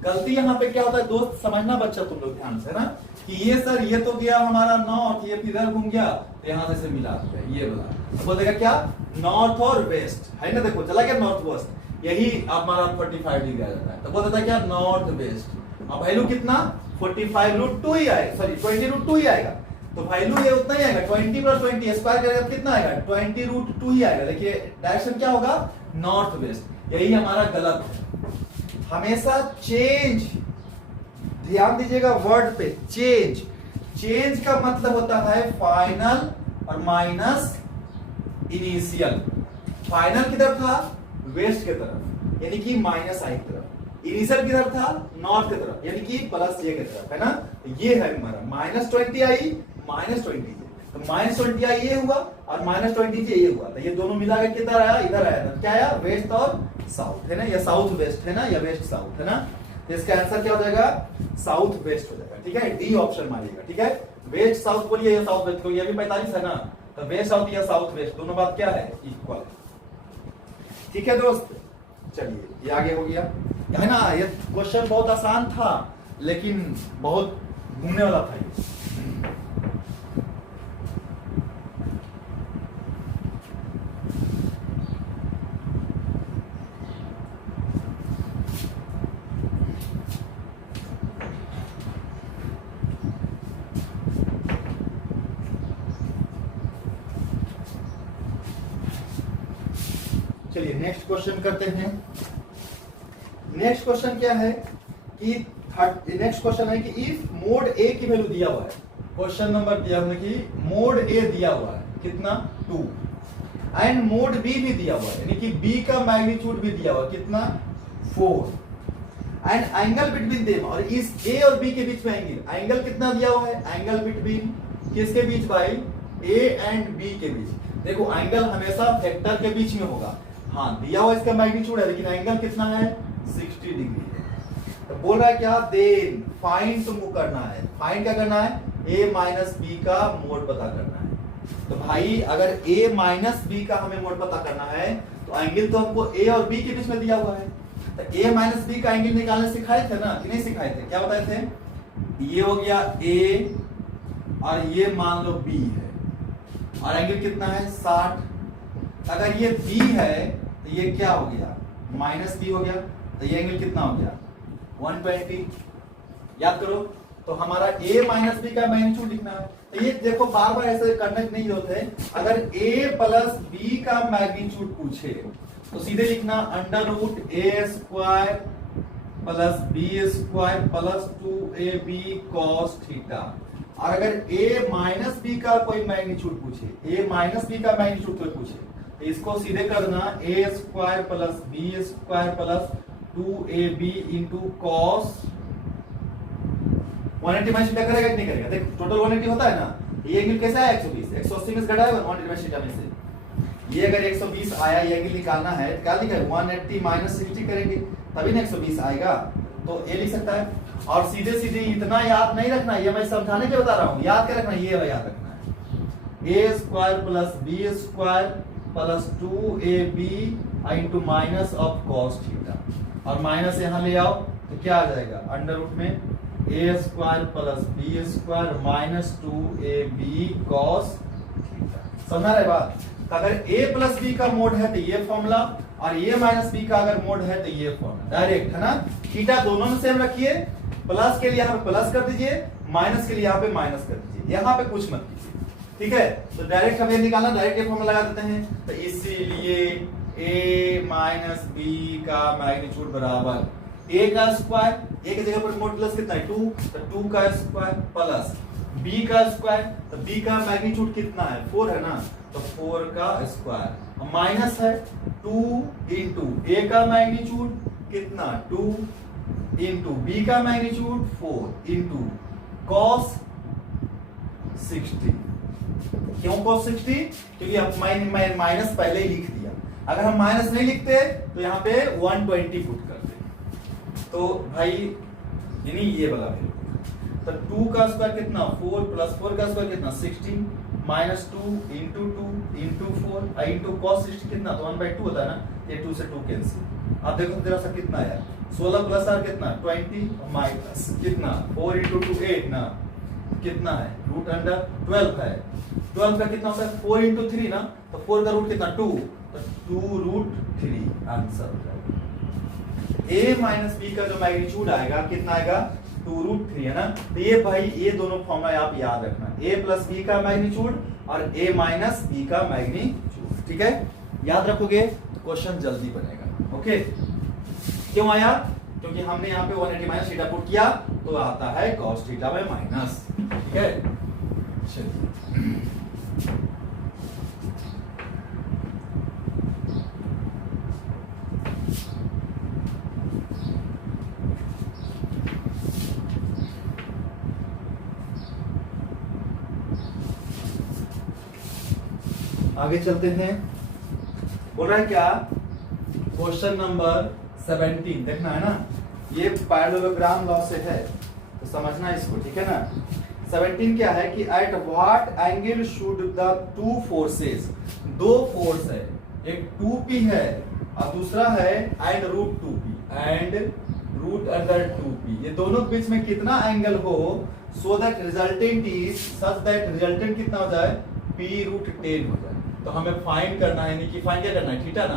गलती यहाँ पे क्या होता है दोस्त, समझना बच्चा तुम लोग ध्यान से ना, कि ये सर ये तो गया हमारा नॉर्थ, ये इधर घूम गया, तो यहाँ से मिला दिया ये वाला, तो बोलेगा क्या, नॉर्थ और वेस्ट, है ना। देखो चला गया नॉर्थ वेस्ट, यही हमारा 45 डिग्री आ जाता है। तो बोलता था क्या, नॉर्थ वेस्ट। अब वैल्यू कितना, 45√2 ही आएगा, सॉरी 20√2 ही आएगा। तो वैल्यू ये उतना ही आएगा, 20 + 20 स्क्वायर करेगा कितना आएगा, 20√2 ही आएगा। देखिए डायरेक्शन क्या होगा, नॉर्थ वेस्ट। यही हमारा गलत है, हमेशा चेंज, ध्यान दीजिएगा वर्ड पे, चेंज। चेंज का मतलब होता है फाइनल और माइनस इनिशियल। फाइनल किधर था, वेस्ट की तरफ, यानी कि -i की तरफ। इनिशियल किधर था, नॉर्थ की तरफ, यानी कि +j की तरफ, है ना। ये है हमारा -20 आई, -20 तो -20 आई ये हुआ, और -20 ये हुआ। तो ये दोनों मिला के किधर आया, इधर आया था, क्या आया, वेस्ट और साउथ, है ना, या साउथ वेस्ट, है ना, या वेस्ट साउथ, है ना। तो इसका आंसर क्या हो जाएगा, साउथ वेस्ट हो जाएगा, ठीक है। डी ऑप्शन मारिएगा, ठीक है। वेस्ट साउथ बोलिए या साउथ वेस्ट, ये भी 45 है ना। तो वेस्ट साउथ या साउथ वेस्ट दोनों बात क्या है, इक्वल, ठीक है दोस्त। चलिए ये आगे हो गया, है ना। ये क्वेश्चन बहुत आसान था, लेकिन बहुत घूमने वाला था ये। चलिए नेक्स्ट क्वेश्चन करते हैं। नेक्स्ट क्वेश्चन क्या है कि नेक्स्ट क्वेश्चन है कि इफ मोड ए की वैल्यू दिया हुआ है, क्वेश्चन नंबर दिया हुआ है कि मोड ए दिया हुआ है कितना 2, एंड मोड बी भी दिया हुआ है, यानी कि बी का मैग्नीट्यूड भी दिया हुआ है कितना 4, एंड एंगल बिटवीन देम, और इस ए और बी के बीच में एंगल कितना दिया हुआ है, एंगल बिटवीन किसके बीच भाई, ए एंड बी के बीच। देखो एंगल हमेशा वेक्टर के बीच में होगा, हाँ दिया हुआ इसका मैग्नीट्यूड है, लेकिन एंगल कितना है 60 डिग्री है। तो बोल रहा है क्या, देन फाइंड तुमको करना है, फाइंड क्या करना है, a माइनस बी का मोड पता करना है। तो भाई अगर a माइनस बी का हमें मोड पता करना है, तो एंगल तो हमको a और b के बीच में दिया हुआ है। तो a माइनस बी का एंगल निकालने सिखाए थे ना, कि नहीं सिखाए थे, क्या बताए थे, ये हो गया a और ये मान लो b है, और एंगल कितना है 60। अगर ये b है तो ये क्या हो गया, माइनस बी हो गया, तो ये एंगल कितना हो गया 120। याद करो, तो हमारा a माइनस बी का मैग्नीट्यूड लिखना है। तो ये देखो बार बार ऐसे करने की नहीं होते, अगर a प्लस बी का मैग्नीट्यूड पूछे तो सीधे लिखना √a² plus b² plus 2ab cos theta. और अगर a माइनस बी का कोई मैग्नीट्यूड पूछे, a माइनस बी का मैग्नीट्यूड कोई पूछे, तो इसको सीधे कर देना a² plus b² plus 2ab into cos 180 में सीधा करेगा कि नहीं करेगा, देख टोटल 180 होता है ना। ये एंगल कैसा है 120, 180 में से घटाएगा 180 में सीधा में से। ये अगर 120 आया, ये एंगल निकालना है, क्या लिखा है 180 माइनस 60 करेंगे तभी ना 120 आएगा। तो ये लिख सकता है और सीधे सीधे इतना याद नहीं रखना, ये मैं समझाने के बता रहा हूँ, याद क्या रखना, ये याद रखना है, A square plus B square plus 2ab into minus of cos theta, और माइनस यहाँ ले आओ तो क्या आ जाएगा, अंडर रूट में A square plus B square minus 2ab cos theta. समझ रहे बात? अगर a प्लस बी का मोड है तो ये फॉर्मूला, और a माइनस बी का अगर मोड है तो ये फॉर्मूला, डायरेक्ट है ना। थीटा दोनों में सेम रखिए, प्लस के लिए यहाँ पे प्लस कर दीजिए, माइनस के लिए यहाँ पे माइनस कर दीजिए, यहाँ पे कुछ मत कीजिए, ठीक है। तो डायरेक्ट हमें निकालना, डायरेक्ट ये फॉर्मूला लगा देते हैं, तो इसीलिए a माइनस बी का मैग्नीट्यूड बराबर a का स्क्वायर, a की जगह पर मोड प्लस कितना है 2, तो 2 का स्क्वायर प्लस b का स्क्वायर, तो b का मैग्नीट्यूड कितना है 4 है ना, तो 4 का स्क्वायर, माइनस है 2 इंटू a का मैग्नीट्यूड कितना 2 इंटू b का मैग्नीट्यूड 4 इंटू कॉस 60। क्यों cos 60? क्योंकि अब मैं माइनस पहले ही लिख दिया, अगर हम माइनस नहीं लिखते तो यहाँ पे 120 पुट करते, तो भाई यानी ये वाला वैल्यू, तो 2 का स्क्वायर कितना 4 प्लस 4 का स्क्वायर कितना 16 minus 2 into 2 into 4 into cos 60 कितना, तो 1/2 होता है ना, ये 2 से 2 कैंसिल। अब देखो तेरा सा कितना है 16 प्लस आर कितना 20 माइनस कितना 4 इंटू 2 8 ना, कितना है रूट अंडर 12 है, 12 का कितना होता है 4 इंटू 3 ना, तो 4 का रूट कितना 2, तो 2 रूट 3 आंसर हो जाएगा। a माइनस बी का जो मैग्नीट्यूड आएगा कितना आएगा 2 रूट 3 है ना, तो ये भाई ये दोनों फॉर्मूला आप याद रखना, a प्लस बी का मैग्नीट्यूड और a माइनस बी का मैग्नीट्यूड, ठीक है। याद रखोगे तो क्वेश्चन जल्दी बनेगा। ओके, क्यों आया? क्योंकि हमने यहाँ पे 180 माइनस थीटा पुट किया तो आता है cos थीटा में माइनस, ठीक है। चलिए आगे चलते हैं। बोल रहा है क्या, क्वेश्चन नंबर 17 देखना है ना, ये पैरेललोग्राम लॉ से है तो समझना इसको, ठीक है ना। 17 क्या है कि at what angle should the two forces, दो फोर्स है, एक 2p है और दूसरा है and root 2p and root under 2p, ये दोनों के बीच में कितना एंगल हो so that resultant is such that resultant कितना हो जाए p रूट 10 हो जाए। तो हमें फाइंड करना है, यानी कि फाइंड क्या करना है, थीटा ना,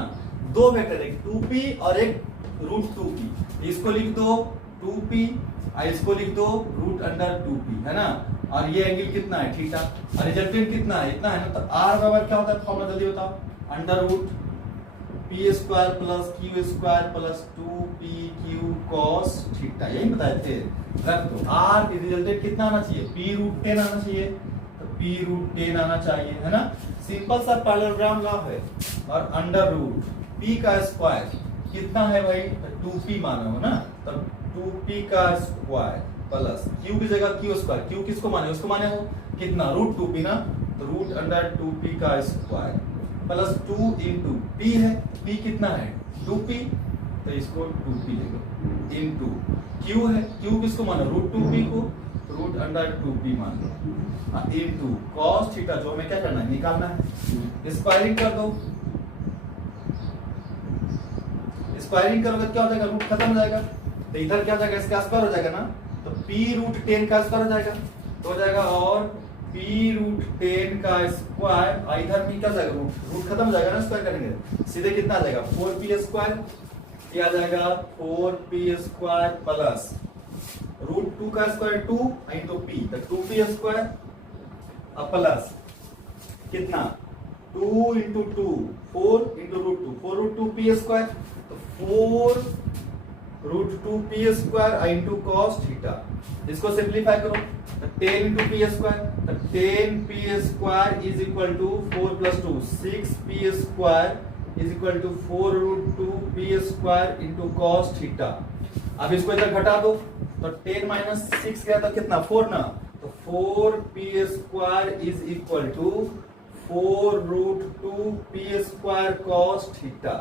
दो वेक्टर, एक 2p और एक रूट 2p, इसको लिख दो 2p और इसको लिख दो रूट अंडर 2p, है ना, और ये एंगल कितना है थीटा, और रिजल्टेंट कितना है इतना है ना, तो r बराबर क्या होता है फॉर्मूला जल्दी बताओ, under root p square plus q square plus 2pq cos theta, यही बताए थे। रख दो, r रिजल्टेंट कितना आना चाहिए p रूट 10 आना चाहिए, तो p रूट 10 आना चाहिए, है ना। सिंपल सा पैरेललोग्राम लॉ है, और अंडर रूट p का स्क्वायर कितना है भाई 2p माना हो ना, तो 2p का स्क्वायर प्लस q की जगह q स्क्वायर, q किसको माने उसको माने हो कितना रूट 2p ना, तो रूट अंडर 2p का स्क्वायर प्लस 2 इंटू p है, p कितना है 2p, तो इसको 2p ले लो इंटू q है, q किसको मानो रूट 2p को, रूट अंडर 2p मान लो इंटू cos थीटा, जो हमें क्या करना है निकालना है, स्क्वायरिंग कर दो, स्क्वायरिंग करोगे क्या हो जाएगा रूट खत्म हो जाएगा, तो इधर क्या हो जाएगा इसका स्क्वायर हो जाएगा ना, तो p रूट 10 का स्क्वायर हो जाएगा, तो हो जाएगा और p रूट 10 का स्क्वायर, इधर भी क्या हो जाएगा रूट खत्म हो जाएगा ना, स्क्वायर करेंगे सीधे कितना आ जाएगा 4p स्क्वायर, क्या आ जाएगा 4p स्क्वायर प्लस रूट 2 का स्क्वायर 2 इंटू p, तो 2p स्क्वायर प्लस कितना 2 into 2 4 into root 2 4 root 2p square, तो 4 root 2p square into cos theta, इसको सिंप्लीफाई करो तो 10 इंटू p स्क्वायर, तो 10p square is equal to 4 plus 2 6p square is equal to 4 root 2p square into cos theta. अब इसको इधर घटा दो, तो 10 माइनस 6 गया तो कितना 4 ना, तो 4p square is equal to 4 root 2p square cos theta.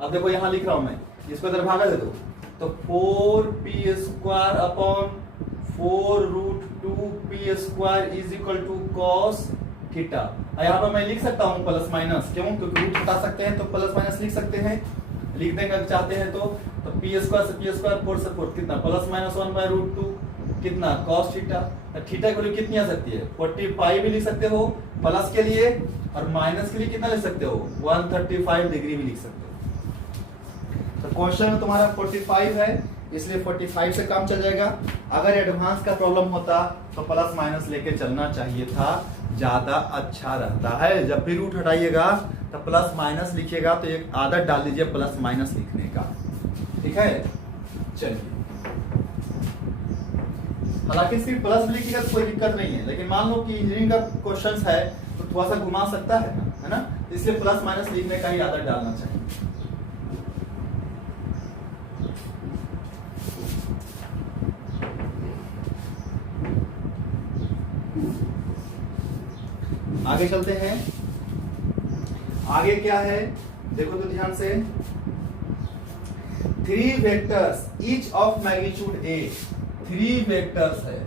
अब देखो यहां लिख रहा हूं मैं, इसको इधर भागा दे दो, तो 4p² upon 4√2p² is equal to cos theta. यहाँ पर मैं लिख सकता हूँ प्लस माइनस, क्यों? क्योंकि रूट हटा सकते हैं तो प्लस माइनस लिख सकते हैं, लिख देंगे अगर चाहते हैं तो p² से p² 4 से 4 कितना प्लस माइनस 1/√2 कितना cos थीटा। थीटा की वैल्यू कितनी आ सकती है? 45 भी लिख सकते हो प्लस के लिए, और माइनस के लिए कितना लिख सकते हो? 135 डिग्री भी लिख सकते हो। तो क्वेश्चन में तुम्हारा 45 है, इसलिए 45 से काम चल जाएगा। अगर एडवांस का प्रॉब्लम होता तो प्लस माइनस लेके चलना चाहिए था, ज्यादा अच्छा रहता है। जब भी रूट हटाइएगा तो प्लस माइनस लिखिएगा, तो एक आदत डाल दीजिए प्लस माइनस लिखने का, ठीक है? चलिए, हालांकि सिर्फ प्लस भी लिखिएगा तो कोई दिक्कत नहीं है, लेकिन मान लो कि इंजीनियरिंग का क्वेश्चन है तो थोड़ा सा घुमा सकता है ना, इसलिए प्लस माइनस लिखने का ही आदत डालना चाहिए। आगे चलते हैं। आगे क्या है देखो तो ध्यान से, 3 vectors each of magnitude a, 3 vectors है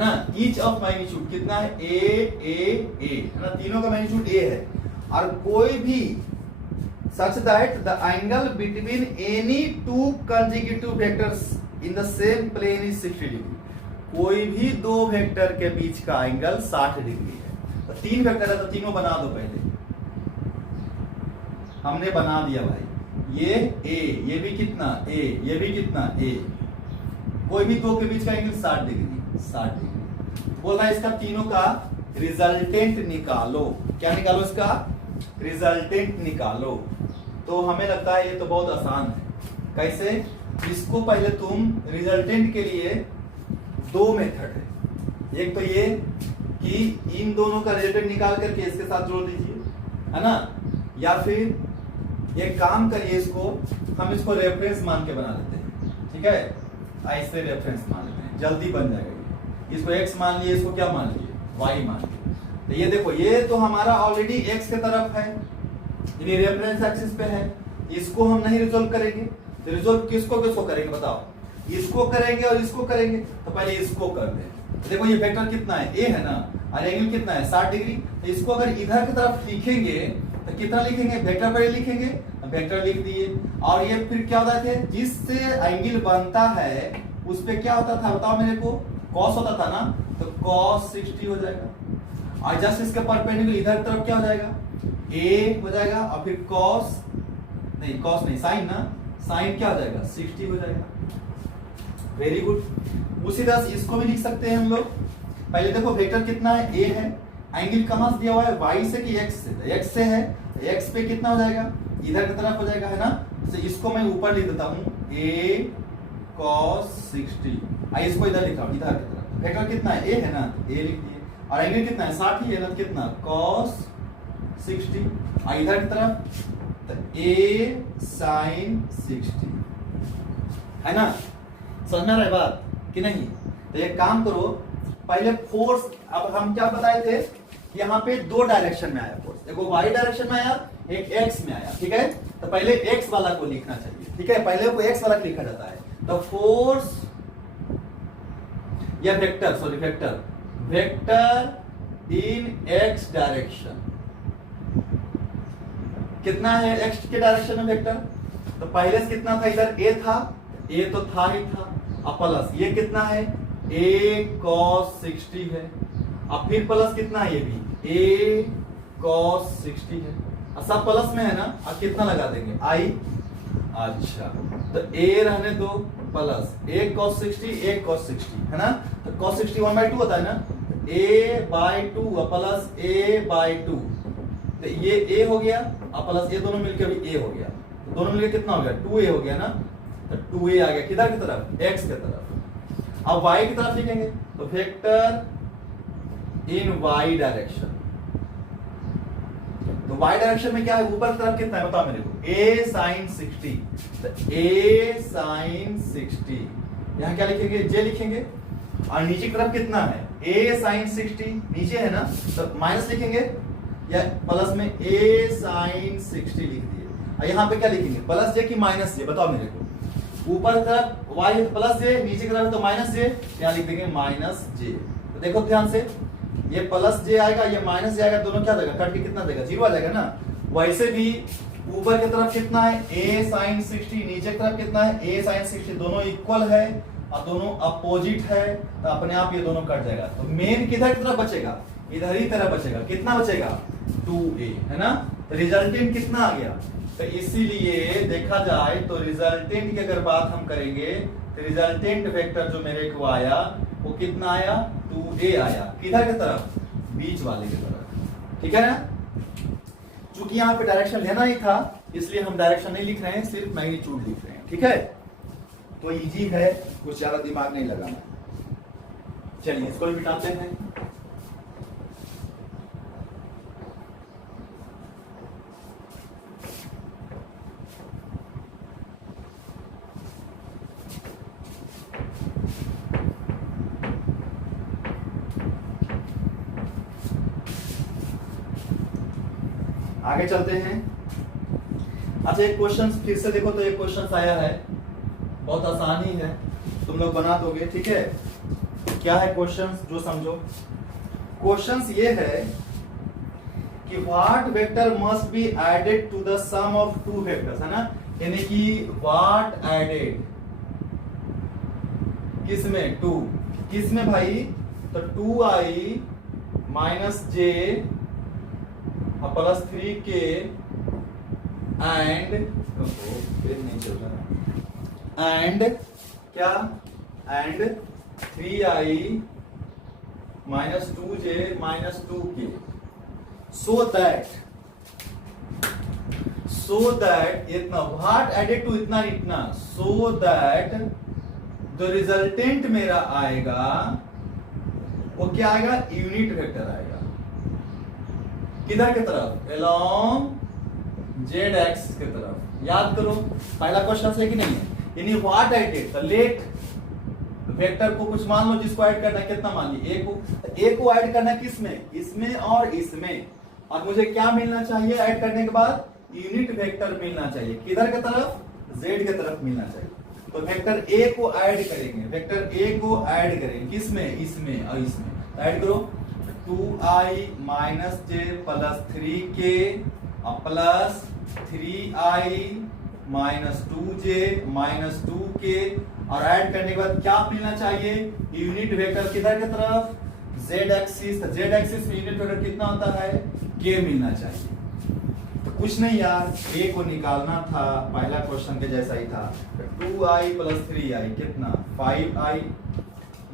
ना? ईच ऑफ मैग्नीट्यूड कितना है? a है ना, तीनों का मैग्नीट्यूड a है, और कोई भी such that the angle between any two consecutive vectors in the same plane is 60 degree। कोई भी दो वेक्टर के बीच का एंगल 60 डिग्री है। तो 3 वेक्टर है तो तीनों बना दो पहले। हमने बना दिया भाई, ये a, ये भी कितना a, ये भी कितना a। कोई भी दो के बीच का एंगल 60 डिग्री, 60 डिग्री। बोल रहा है इसका तीनों का रिजल्टेंट निकालो। क्या निकालो? इसका रिजल्टेंट निकालो। तो हमें लगता है ये तो बहुत आसान है। कैसे? इसको पहले तुम रिजल्टेंट के लिए 2 मेथड है। एक तो ये कि इन दोनों का रिजल्टेंट निकाल करके इसके साथ जोड़ दीजिए, है ना? या फिर एक काम करिए, हम इसको रेफरेंस मान के बना लेते हैं, ठीक है? ऐसे रेफरेंस मान लेते हैं, जल्दी बन जाएगा। इसको x मान लिए, इसको क्या मान लिए? y मान लिए। तो ये देखो, ये तो हमारा ऑलरेडी x के तरफ है, यानी रेफरेंस एक्सिस पे है। इसको हम नहीं रिजोल्व करेंगे, तो रिजोल्व किसको किसको करेंगे बताओ? इसको करेंगे और इसको करेंगे। तो पहले इसको कर दें। तो देखो ये वेक्टर कितना है? a है ना, और एंगल कितना है? 60 डिग्री। तो इसको अगर इधर की तरफ लिखेंगे तो कितना लिखेंगे? वेक्टर पहले लिखेंगे, वेक्टर लिख दिए। और ये फिर क्या होता है? जिससे एंगल बनता है उस पे क्या होता था बताओ मेरे को? cos होता था ना, तो cos 60 हो जाएगा। और जस्ट इसके परपेंडिकुलर इधर की तरफ क्या हो जाएगा? a हो जाएगा, और फिर cos नहीं sin ना, sin क्या हो जाएगा? 60 हो जाएगा। Very good. उसी तरह से इसको भी लिख सकते हैं हम लोग। पहले देखो वेक्टर कितना है? a है, एंगल कहां से दिया हुआ है? y से कि x से? x से है, x पे कितना हो जाएगा? इधर की तरफ हो जाएगा, है ना? तो इसको मैं ऊपर लिख देता हूं a cos 60। इसको इधर लिख रहा हूं, इधर की तरफ। वेक्टर कितना है? a है ना, a लिख दिए। और एंगल कितना है? 60 ही है ना, कितना? cos 60। इधर की तरफ तो a sin 60, है ना? समझ में आ रहा है बात कि नहीं? तो एक काम करो, पहले फोर्स, अब हम क्या बताए थे? यहाँ पे 2 डायरेक्शन में आया फोर्स, एक y डायरेक्शन में आया, एक x में आया, ठीक है? तो पहले x वाला को लिखना चाहिए, ठीक है? पहले को x वाला लिखा जाता है। तो फोर्स या वेक्टर इन x डायरेक्शन कितना है? x के डायरेक्शन में वेक्टर। तो पहले से कितना था? इधर a था, a तो था ही था, अब प्लस ये कितना है? a cos 60 है, अब फिर प्लस कितना है? ये भी a cos 60 है, सब प्लस में है ना। अब कितना लगा देंगे? i। अच्छा, तो a रहने दो plus a cos 60, a cos 60, है ना? तो cos 60 1/2 होता है ना, a/2 प्लस a/2। तो ये a हो गया, अब प्लस ये दोनों मिलकर भी a हो गया, तो दोनों मिलकर कितना हो गया? 2a हो गया ना। तो 2a आ गया किधर की तरफ? x की तरफ। अब y की तरफ लिखेंगे तो वेक्टर इन y डायरेक्शन। तो y डायरेक्शन में क्या है? ऊपर की तरफ कितना है बताओ मेरे को? a sin 60। तो a sin 60, यहां क्या लिखेंगे? j लिखेंगे। और नीचे की तरफ कितना है? a sin 60 नीचे है ना, तो माइनस लिखेंगे या प्लस में a sin 60 लिख दिए। यहाँ पे क्या लिखेंगे, प्लस जे की माइनस जे, बताओ मेरे को। ऊपर की तरफ y है तो प्लस जे, नीचे की तरफ है तो माइनस जे, यहाँ लिख देंगे माइनस जे। तो देखो ध्यान से, ये प्लस जे आएगा, ये माइनस जे आएगा, दोनों क्या देगा, कट के कितना देगा, 0 आ जाएगा ना। वैसे भी ऊपर की तरफ कितना है, a sin 60, नीचे की तरफ कितना है, a sin 60, दोनों इक्वल है और दोनों अपोजिट है, तो अपने आप ये दोनों कट जाएगा। तो मेन किधर की तरफ बचेगा, इधर ही तरफ बचेगा। कितना बचेगा, 2a, है ना। तो रिजल्टेंट कितना आ गया, तो इसीलिए देखा जाए तो रिजल्टेंट की अगर बात हम करेंगे तो रिजल्टेंट वेक्टर जो मेरे को आया वो कितना आया, 2a आया। किधर की तरफ, बीच वाले की तरफ, ठीक है ना। चूंकि यहाँ पे डायरेक्शन लेना ही था इसलिए हम डायरेक्शन नहीं लिख रहे हैं, सिर्फ मैग्नीट्यूड लिख रहे हैं, ठीक है। तो इजी है, कुछ ज्यादा दिमाग नहीं लगाना। चलिए इसको भी मिटाते हैं। आगे चलते हैं। अच्छा एक क्वेश्चन फिर से देखो, तो एक क्वेश्चन आया है, बहुत आसान ही है, तुम लोग बना दोगे, ठीक है। क्या है क्वेश्चन, जो समझो। क्वेश्चन ये है कि what vector must be added to the sum of two vectors, है ना। यानी कि व्हाट एडेड किसमें, 2 किसमें भाई, तो 2i minus J plus 3k and नहीं चल रहा, एंड क्या, and 3i minus 2j minus 2k, so that इतना व्हाट एडेड टू इतना, सो दैट जो रिजल्टेंट मेरा आएगा वो क्या आएगा, यूनिट वेक्टर आएगा। किधर की तरफ, अलोंग जेड एक्सिस की तरफ। याद करो पहला क्वेश्चन है कि नहीं है, यानी व्हाट एडेड, तो लेट वेक्टर को कुछ मान लो जिसको ऐड करना है, कितना मान लीजिए ए को ऐड करना है किसमें, इसमें और इसमें, और मुझे क्या मिलना चाहिए ऐड करने के बाद, यूनिट वेक्टर मिलना चाहिए। किधर की तरफ, जेड की तरफ मिलना चाहिए। तो वेक्टर ए को ऐड करेंगे, वेक्टर ए को ऐड करेंगे किसमें, इसमें और इसमें, ऐड करो 2i minus J plus 3k plus 3i minus 2j minus 2k, और ऐड करने के बाद क्या मिलना चाहिए, यूनिट वेक्टर किधर की तरफ, z एक्सिस। जेड एक्सिस में यूनिट वेक्टर कितना होता है, k मिलना चाहिए। तो कुछ नहीं यार, a को निकालना था, पहला क्वेश्चन के जैसा ही था। 2i प्लस 3i कितना, 5i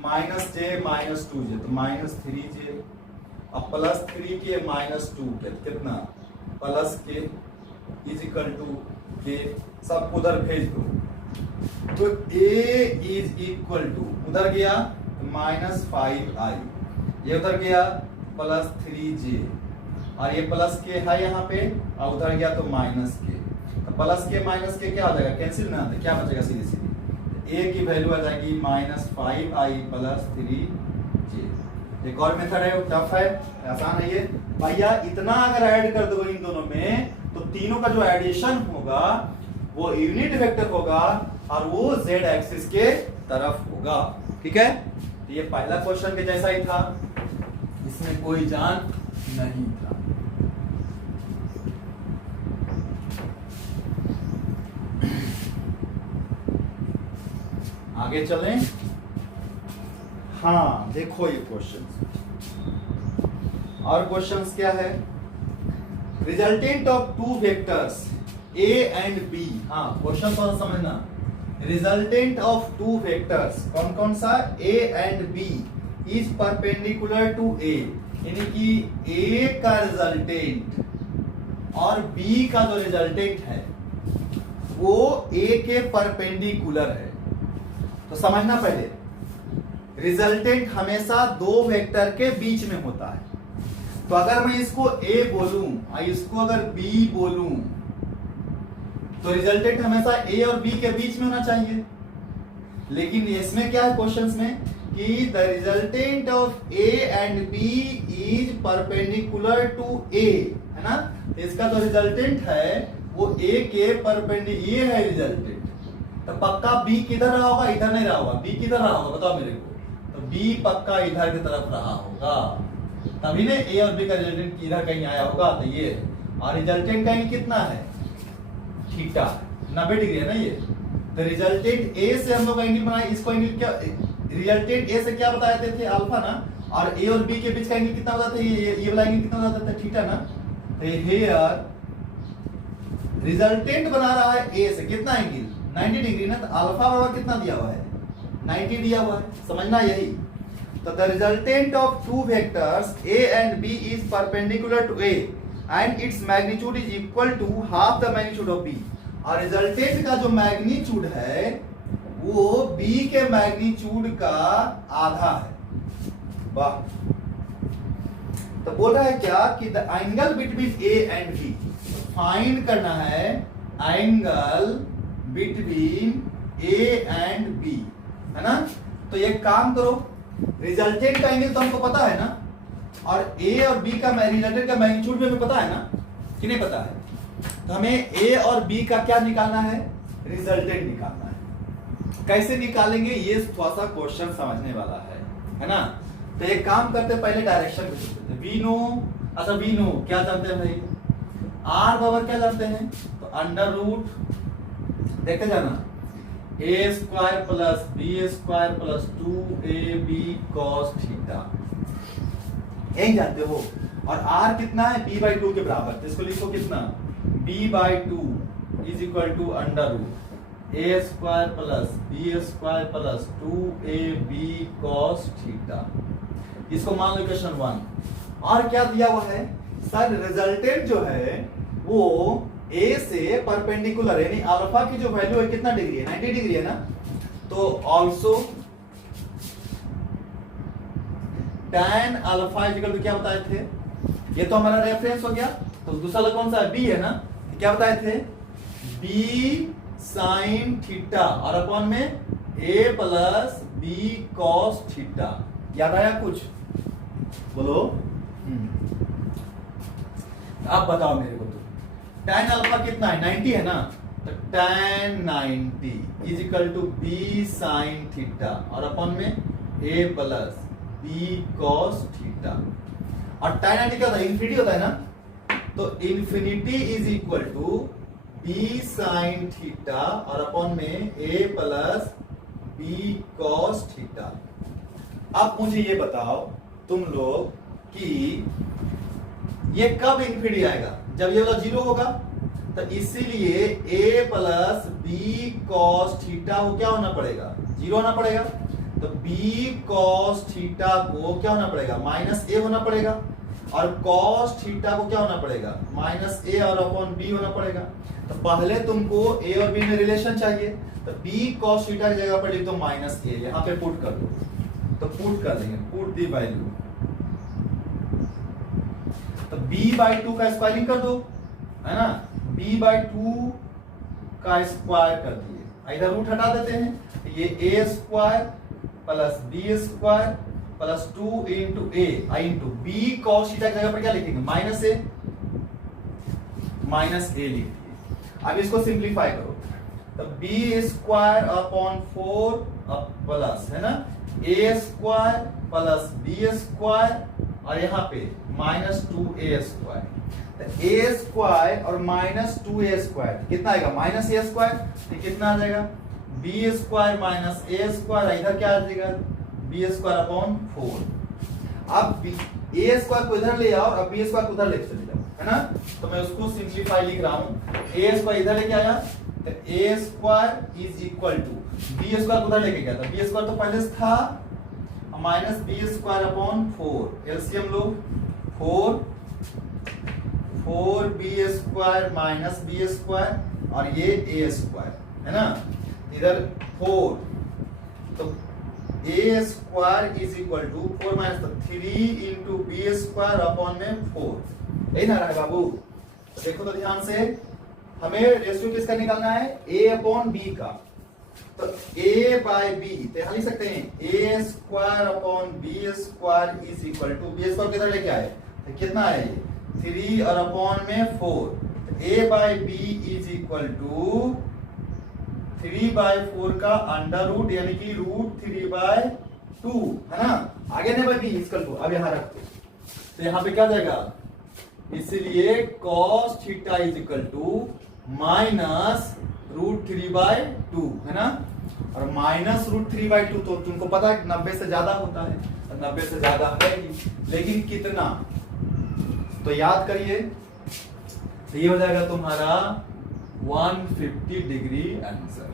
minus j minus 2j, तो माइनस 3j, अब प्लस 3k माइनस 2k कितना, plus k is equal to k, सब उधर भेज दो। तो a इज इक्वल टू, उधर गया माइनस 5i, ये उधर गया प्लस 3j, और ये प्लस k है यहाँ पे, और उधर गया तो माइनस k। तो प्लस k माइनस k क्या हो जाएगा, कैंसिल ना, तो क्या बचेगा, सीधी सीधी a की वैल्यू आ जाएगी माइनस 5i प्लस 3j। एक और मेथड है, वो टफ है, आसान है ये भैया। इतना अगर ऐड कर दो इन दोनों में तो तीनों का जो एडिशन होगा वो यूनिट वेक्टर होगा और वो जेड एक्सिस के तरफ होगा, ठीक है। ये पहला क्वेश्चन के जैसा ही था, इसमें कोई जान नहीं था। आगे चलें। हाँ देखो ये क्वेश्चन, और क्वेश्चंस क्या है, resultant of two vectors a and b। हाँ क्वेश्चन थोड़ा समझना, रिजल्टेंट ऑफ टू वेक्टर्स कौन कौन सा, a and b is perpendicular to a, यानी कि a का रिजल्टेंट और b का जो रिजल्टेंट है वो a के परपेंडिकुलर है। तो समझना पहले, रिजल्टेंट हमेशा दो वेक्टर के बीच में होता है। तो अगर मैं इसको a बोलूं और इसको अगर b बोलूं तो रिजल्टेंट हमेशा a और b के बीच में होना चाहिए। लेकिन इसमें क्या है क्वेश्चंस में कि the resultant of a and b is perpendicular to a, है ना। तो इसका जो रिजल्टेंट है वो ए के परपेंडिकुलर, ये है रिजल्टेंट। तो पक्का बी किधर रहा होगा, इधर नहीं रहा होगा। बी किधर रहा होगा बताओ मेरे को, तो बी पक्का इधर की तरफ रहा होगा, तभी ने ए और बी का रिजल्टेंट इधर कहीं आया होगा। तो ये और रिजल्टेंट का एंगल कितना है, थीटा, 90 डिग्री है ना ये। तो रिजल्टेंट ए से हम लोग एंगल बनाए, इसको एंगल क्या, रिजल्टेंट ए से क्या बताए थे अल्फा ना, और ए और बी के बीच का एंगल कितना होता था, ये वाला एंगल कितना होता था, थीटा ना। तो हियर रिजल्टेंट बना रहा है ए से कितना एंगल, 90 डिग्री ना। तो अल्फा बराबर कितना दिया हुआ है, 90 दिया हुआ है, समझना यही। तो the resultant of two vectors A and B is perpendicular to A and its magnitude is equal to half the magnitude of B. और रिजल्टेंट का जो मैग्नीट्यूड है वो बी के मैग्नीट्यूड का आधा है। वाह। तो बोल रहा है क्या कि the angle between A and B, find करना है angle between A and B, है ना। तो एक काम करो, रिजल्टेंट का एंगल तो हमको पता है ना, और ए और बी का रिजल्टेंट का मैग्नीट्यूड भी हमें पता है ना, कि नहीं पता है। तो हमें ए और बी का क्या निकालना है, रिजल्टेंट निकालना है। कैसे निकालेंगे ये थोड़ा सा क्वेश्चन समझने वाला है ना। तो एक काम करते पहले डायरेक्शन को देखते हैं। वी नो, अच्छा वी नो क्या जानते हैं भाई, आर बराबर क्या जानते हैं, तो अंडर रूट देखते जाना, A square plus B square plus 2ab cos theta, यही जानते हो। और आर कितना है, b/2 के बराबर। तो इसको लिखो कितना, b/2 is equal to under root A square plus B square plus 2ab cos theta. इसको मान लो इक्वेशन 1। और क्या दिया हुआ है सर, रिजल्टेंट जो है वो ए से परपेंडिकुलर, यानी अल्फा की जो वैल्यू है कितना डिग्री है, 90 डिग्री है ना। तो also tan alpha equal to क्या बताए थे, ये तो हमारा रेफरेंस हो गया। तो दूसरा कौन सा है, बी है ना। क्या बताए थे, बी साइन थीटा और अपॉन में ए प्लस बी कॉस थीटा। याद आया कुछ, बोलो। अब बताओ मेरे को, तो tan अल्फा कितना है, 90 है ना। तो tan 90 is equal to B sine theta और अपॉन में a plus B cos theta. और tan 90 क्या होता है, इन्फिनिटी होता है ना। तो infinity is equal to B sine theta और अपॉन में a plus B cos theta. अब मुझे ये बताओ तुम लोग कि ये कब इन्फिनिटी आएगा, जब ये वाला 0 होगा। तो इसीलिए a plus B cos theta को क्या होना पड़ेगा, 0 होना पड़ेगा। तो b कॉस थीटा को क्या होना पड़ेगा, माइनस a होना पड़ेगा। और कॉस थीटा को क्या होना पड़ेगा, माइनस a और अपॉन b होना पड़ेगा। तो पहले तुमको a और b में रिलेशन चाहिए। तो b कॉस थीटा की जगह पर लिख दो माइनस a, यहाँ पे पुट कर दो। तो पुट कर देंगे, पुट दी वैल्यू। तो b/2 का स्क्वायरिंग कर दो, है ना। b/2 का स्क्वायर कर दिए, इधर रूट हटा देते हैं। तो ये a square plus B square plus 2 into A into B cos theta की जगह पर क्या लिखेंगे, माइनस a, माइनस a लिख दिए। अब इसको सिंप्लीफाई करो। तो बी स्क्वायर अपॉन 4 प्लस, है ना, a square plus B square और यहाँ पे माइनस 2a स्क्वायर। तो a स्क्वायर और माइनस 2a स्क्वायर कितना आएगा, माइनस a स्क्वायर। तो कितना आ जाएगा, b square minus a square, इधर क्या आ जाएगा, b स्क्वायर अपॉन 4। अब a स्क्वायर को इधर ले आओ और b स्क्वायर को उधर ले चले जाओ, है ना। तो मैं उसको सिंप्लीफाई लिख रहा हूँ। a स्क्वायर इधर लेके आया, तो a square is equal to b square को उधर लेके गया था, b स्क्वायर तो पहले से था, minus B square upon 4। LCM लो, 4b square minus B square और ये a स्क्वायर, है ना। इधर 4, तो a square is equal to 4 minus 3 into B square upon में 4। यही ना रहा है बाबू। देखो तो ध्यान से, हमें रेशियो किसका निकालना है, a अपॉन b का। तो a बाय बी, तो यहाँ लिख सकते हैं a square upon B square is equal to, B square किधर लेके आए, तो कितना है ये 3 और अपॉन में 4। a by B is equal to 3/4 का अंडर रूट यानी कि √3/2 है ना। आगे नहीं भाई बी इक्वल टू, अब यहां रख दो तो यहां पे क्या जाएगा, इसलिए cos theta is equal to minus √3/2 है ना। और माइनस √3/2 तो तुमको पता है 90 से ज्यादा होता है, 90 से ज्यादा है ही, लेकिन कितना, तो याद करिए, तो ये हो जाएगा तुम्हारा 150 डिग्री आंसर।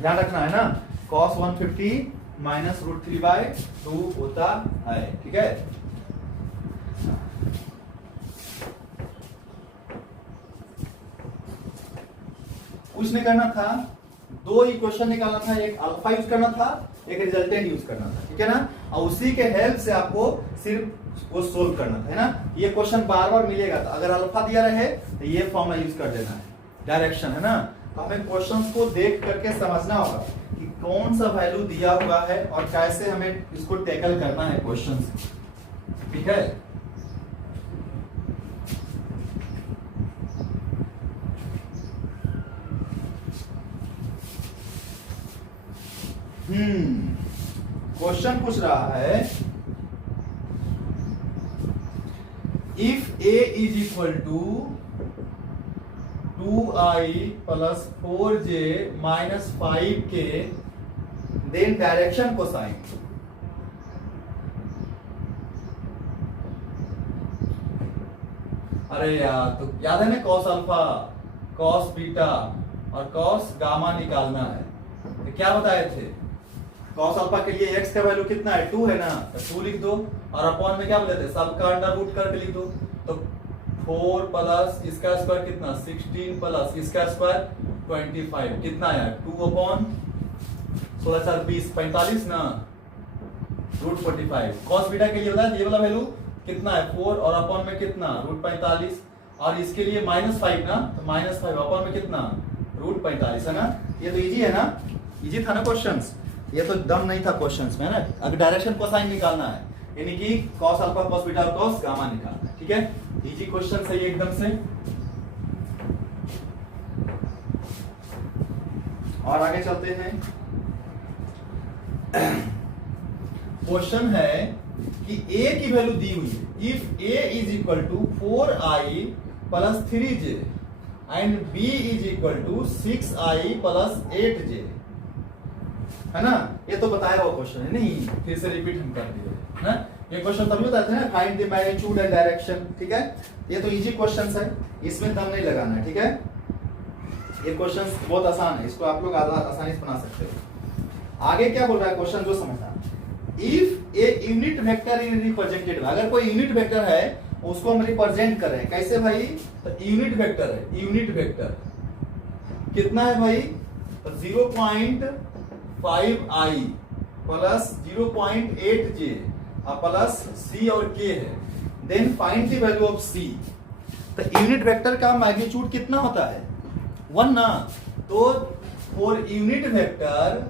ध्यान रखना है ना, cos 150 माइनस √3/2 होता है, ठीक है। कुछ नहीं करना था, दो इक्वेशन निकालना था, एक अल्फा यूज करना था, एक रिजल्टेंट यूज करना था, ठीक है ना। और उसी के हेल्प से आपको सिर्फ वो सोल्व करना था, है ना। ये क्वेश्चन बार बार मिलेगा, तो अगर अल्फा दिया रहे तो ये फॉर्मूला यूज कर देना है, डायरेक्शन है ना। तो हमें क्वेश्चंस को देख करके समझना होगा कि कौन सा वैल्यू दिया हुआ है और कैसे हमें इसको टैकल करना है क्वेश्चंस, ठीक है। क्वेश्चन पूछ रहा है if a is equal to 2i प्लस 4j minus 5k then direction cosine. अरे यार, तो याद है ना, कॉस अल्फा, कॉस बीटा और कॉस गामा निकालना है, तो क्या बताए थे, कॉस अल्फा के लिए x का वैल्यू कितना है, 2 है ना, तो 2 लिख दो, और अपॉन में क्या बोले थे, सबका अंडर रूट करके लिख दो, तो 4 प्लस इसका स्क्वायर कितना, 16 प्लस इसका स्क्वायर 25, कितना आया 2/16 4 20 45 ना, √45। कॉस बीटा के लिए बताया ये वाला वैल्यू कितना है 4, और अपॉन में कितना √45, और इसके लिए -5 ना, तो -5 अपॉन में कितना √45 है ना। ये तो इजी है ना, इजी था ना क्वेश्चंस, ये तो दम नहीं था क्वेश्चंस में ना। अगर डायरेक्शन कोसाइन निकालना है यानी कि cos अल्फा cos बीटा और cos गामा निकालना है, ठीक है। इजी क्वेश्चन है ये एकदम से। और आगे चलते हैं। क्वेश्चन है कि a की वैल्यू दी हुई है, if a is equal to 4i plus 3j and b is equal to 6i plus 8j, है ना। ये तो बताया हुआ क्वेश्चन है, नहीं फिर से रिपीट हम कर दिए ना। ये क्वेश्चन तभी बताते हैं find the magnitude and direction, ठीक है। ये तो इजी क्वेश्चंस है, इसमें दम नहीं लगाना है, ठीक है। ये क्वेश्चंस बहुत आसान है, इसको आप लोग आसानी से बना सकते हो। आगे क्या बोल रहा है क्वेश्चन, जो समझना, if a unit vector is represented, अगर कोई यूनिट वेक्टर है उसको हम रिप्रेजेंट कर रहे हैं, कैसे भाई, तो यूनिट वेक्टर है, यूनिट वेक्टर कितना है भाई, तो 0.5i plus 0.8j plus c और k है, then find the value of c। तो यूनिट वेक्टर का मैग्नीट्यूड कितना होता है, 1 ना। तो फॉर यूनिट वेक्टर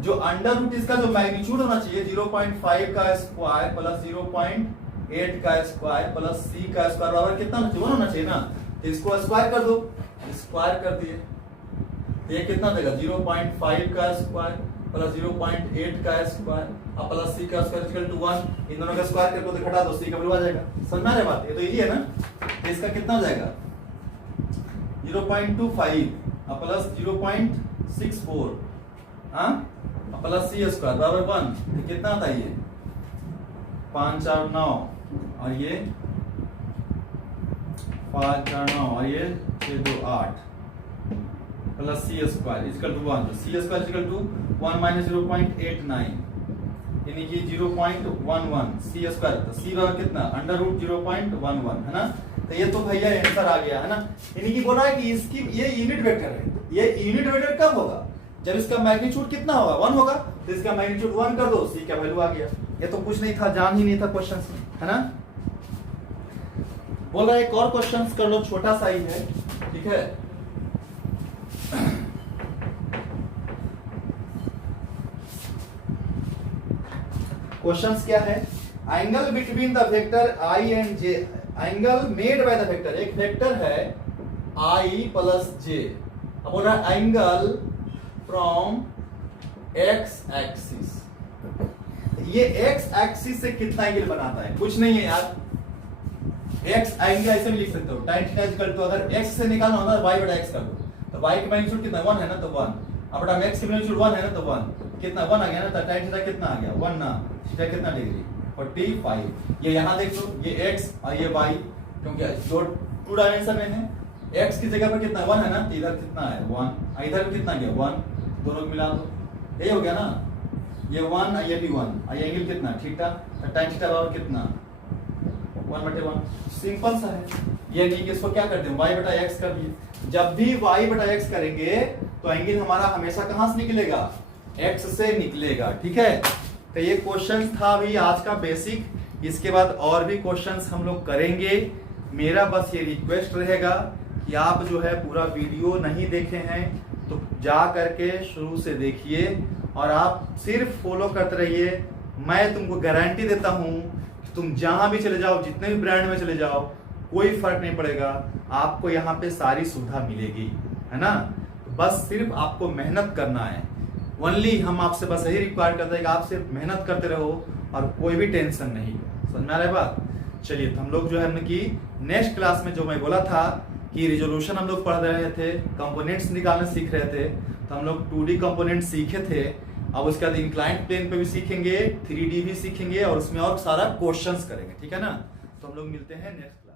जो अंडर रूट इसका जो मैग्नीट्यूड होना चाहिए 0.5 का स्क्वायर प्लस 0.8 का स्क्वायर प्लस c का स्क्वायर बराबर कितना होना चाहिए ना, तो इसको स्क्वायर कर दो, स्क्वायर कर दिए, तो ये कितना देगा 0.5 का स्क्वायर प्लस 0.8 का स्क्वायर और प्लस c का स्क्वायर इक्वल टू 1। इन दोनों का स्क्वायर करके तो घटा दो, c का वैल्यू आ जाएगा। समझ रहे बात, ये तो इजी है ना। तो इसका कितना हो जाएगा 0.25 प्लस 0.64 हाँ प्लस c स्क्वायर बराबर 1, तो कितना आता है ये 5 4 9 और ये 5 4 9 और ये 6 2 8 plus C square equal to 1, C square equal to 1 minus 0.89 यानी कि 0.11 सी स्क्वायर, तो सी बराबर कितना अंडर रूट 0.11 है ना। तो ये तो भैया आंसर आ गया है ना। यानी कि बोला है कि इसकी ये यूनिट वेक्टर है, ये यूनिट वेक्टर कब होगा, जब इसका मैग्नीट्यूड कितना होगा 1 होगा, तो इसका मैग्नीट्यूड 1 कर दो, सी का वैल्यू आ गया। ये तो कुछ नहीं था, जान ही नहीं था क्वेश्चन में, है ना। बोल रहा है एक और क्वेश्चन कर लो, छोटा सा ही है, ठीक है। क्वेश्चंस क्या है, angle between the vector i and j, angle made by the vector, एक वेक्टर है I प्लस जे, अब बोल रहा है एंगल फ्रॉम एक्स एक्सिस। ये एक्स एक्सिस से कितना एंगल बनाता है? कुछ नहीं है यार, एक्स एंगल ऐसे भी लिख सकते हो, tan थीटा इक्वल टू, अगर एक्स से निकालना होता है y बटा x कर दो, तो y की मैग्नीट्यूड कितना 1 है ना, तो 1, अब बटा x की मैग्नीट्यूड 1 है ना, तो 1 कितना 1 आ गया ना, तो tan थीटा कितना आ गया 1 ना, थीटा कितना डिग्री 45। ये यहाँ देख लो, ये x और ये y, क्योंकि जो 2 डायमेंशन में है, x की जगह पर कितना 1 है ना, तो इधर कितना है 1, इधर कितना गया 1, दोनों को मिला दो, यही हो गया ना, ये 1 ये भी 1, ये एंगल कितना थीटा, तो tan थीटा बराबर कितना 1/1, सिंपल सा है। ये नहीं कि इसको क्या करते हैं y बटा x कर दिए, जब भी y बटा x करेंगे तो एंगल हमारा हमेशा कहां से निकलेगा, x से निकलेगा, ठीक है। तो ये क्वेश्चन था भी आज का बेसिक, इसके बाद और भी क्वेश्चंस हम लोग करेंगे। मेरा बस ये रिक्वेस्ट रहेगा कि आप जो है पूरा वीडियो नहीं देखे हैं तो जा करके शुरू से देखिए और आप सिर्फ फॉलो करते रहिए। मैं तुमको गारंटी देता हूं कि तुम जहां भी चले जाओ, जितने भी ब्रांड में चले जाओ, कोई फर्क नहीं पड़ेगा, आपको यहाँ पे सारी सुविधा मिलेगी, है ना। तो बस सिर्फ आपको मेहनत करना है, ओनली हम आपसे बस यही रिक्वायर करते हैं कि आप सिर्फ मेहनत करते रहो और कोई भी टेंशन नहीं। समझ में आ रहा है बात? चलिए, तो हम लोग जो है हमने की नेक्स्ट क्लास में जो मैं बोला था कि रिजोल्यूशन हम लोग पढ़ रहे थे, कंपोनेंट्स निकालना सीख रहे थे, तो हम लोग 2D कंपोनेंट सीखे थे। अब उसके बाद इंक्लाइंड प्लेन पे भी सीखेंगे, 3D भी सीखेंगे और उसमें और सारा क्वेश्चंस करेंगे, ठीक है ना। तो हम लोग मिलते हैं नेक्स्ट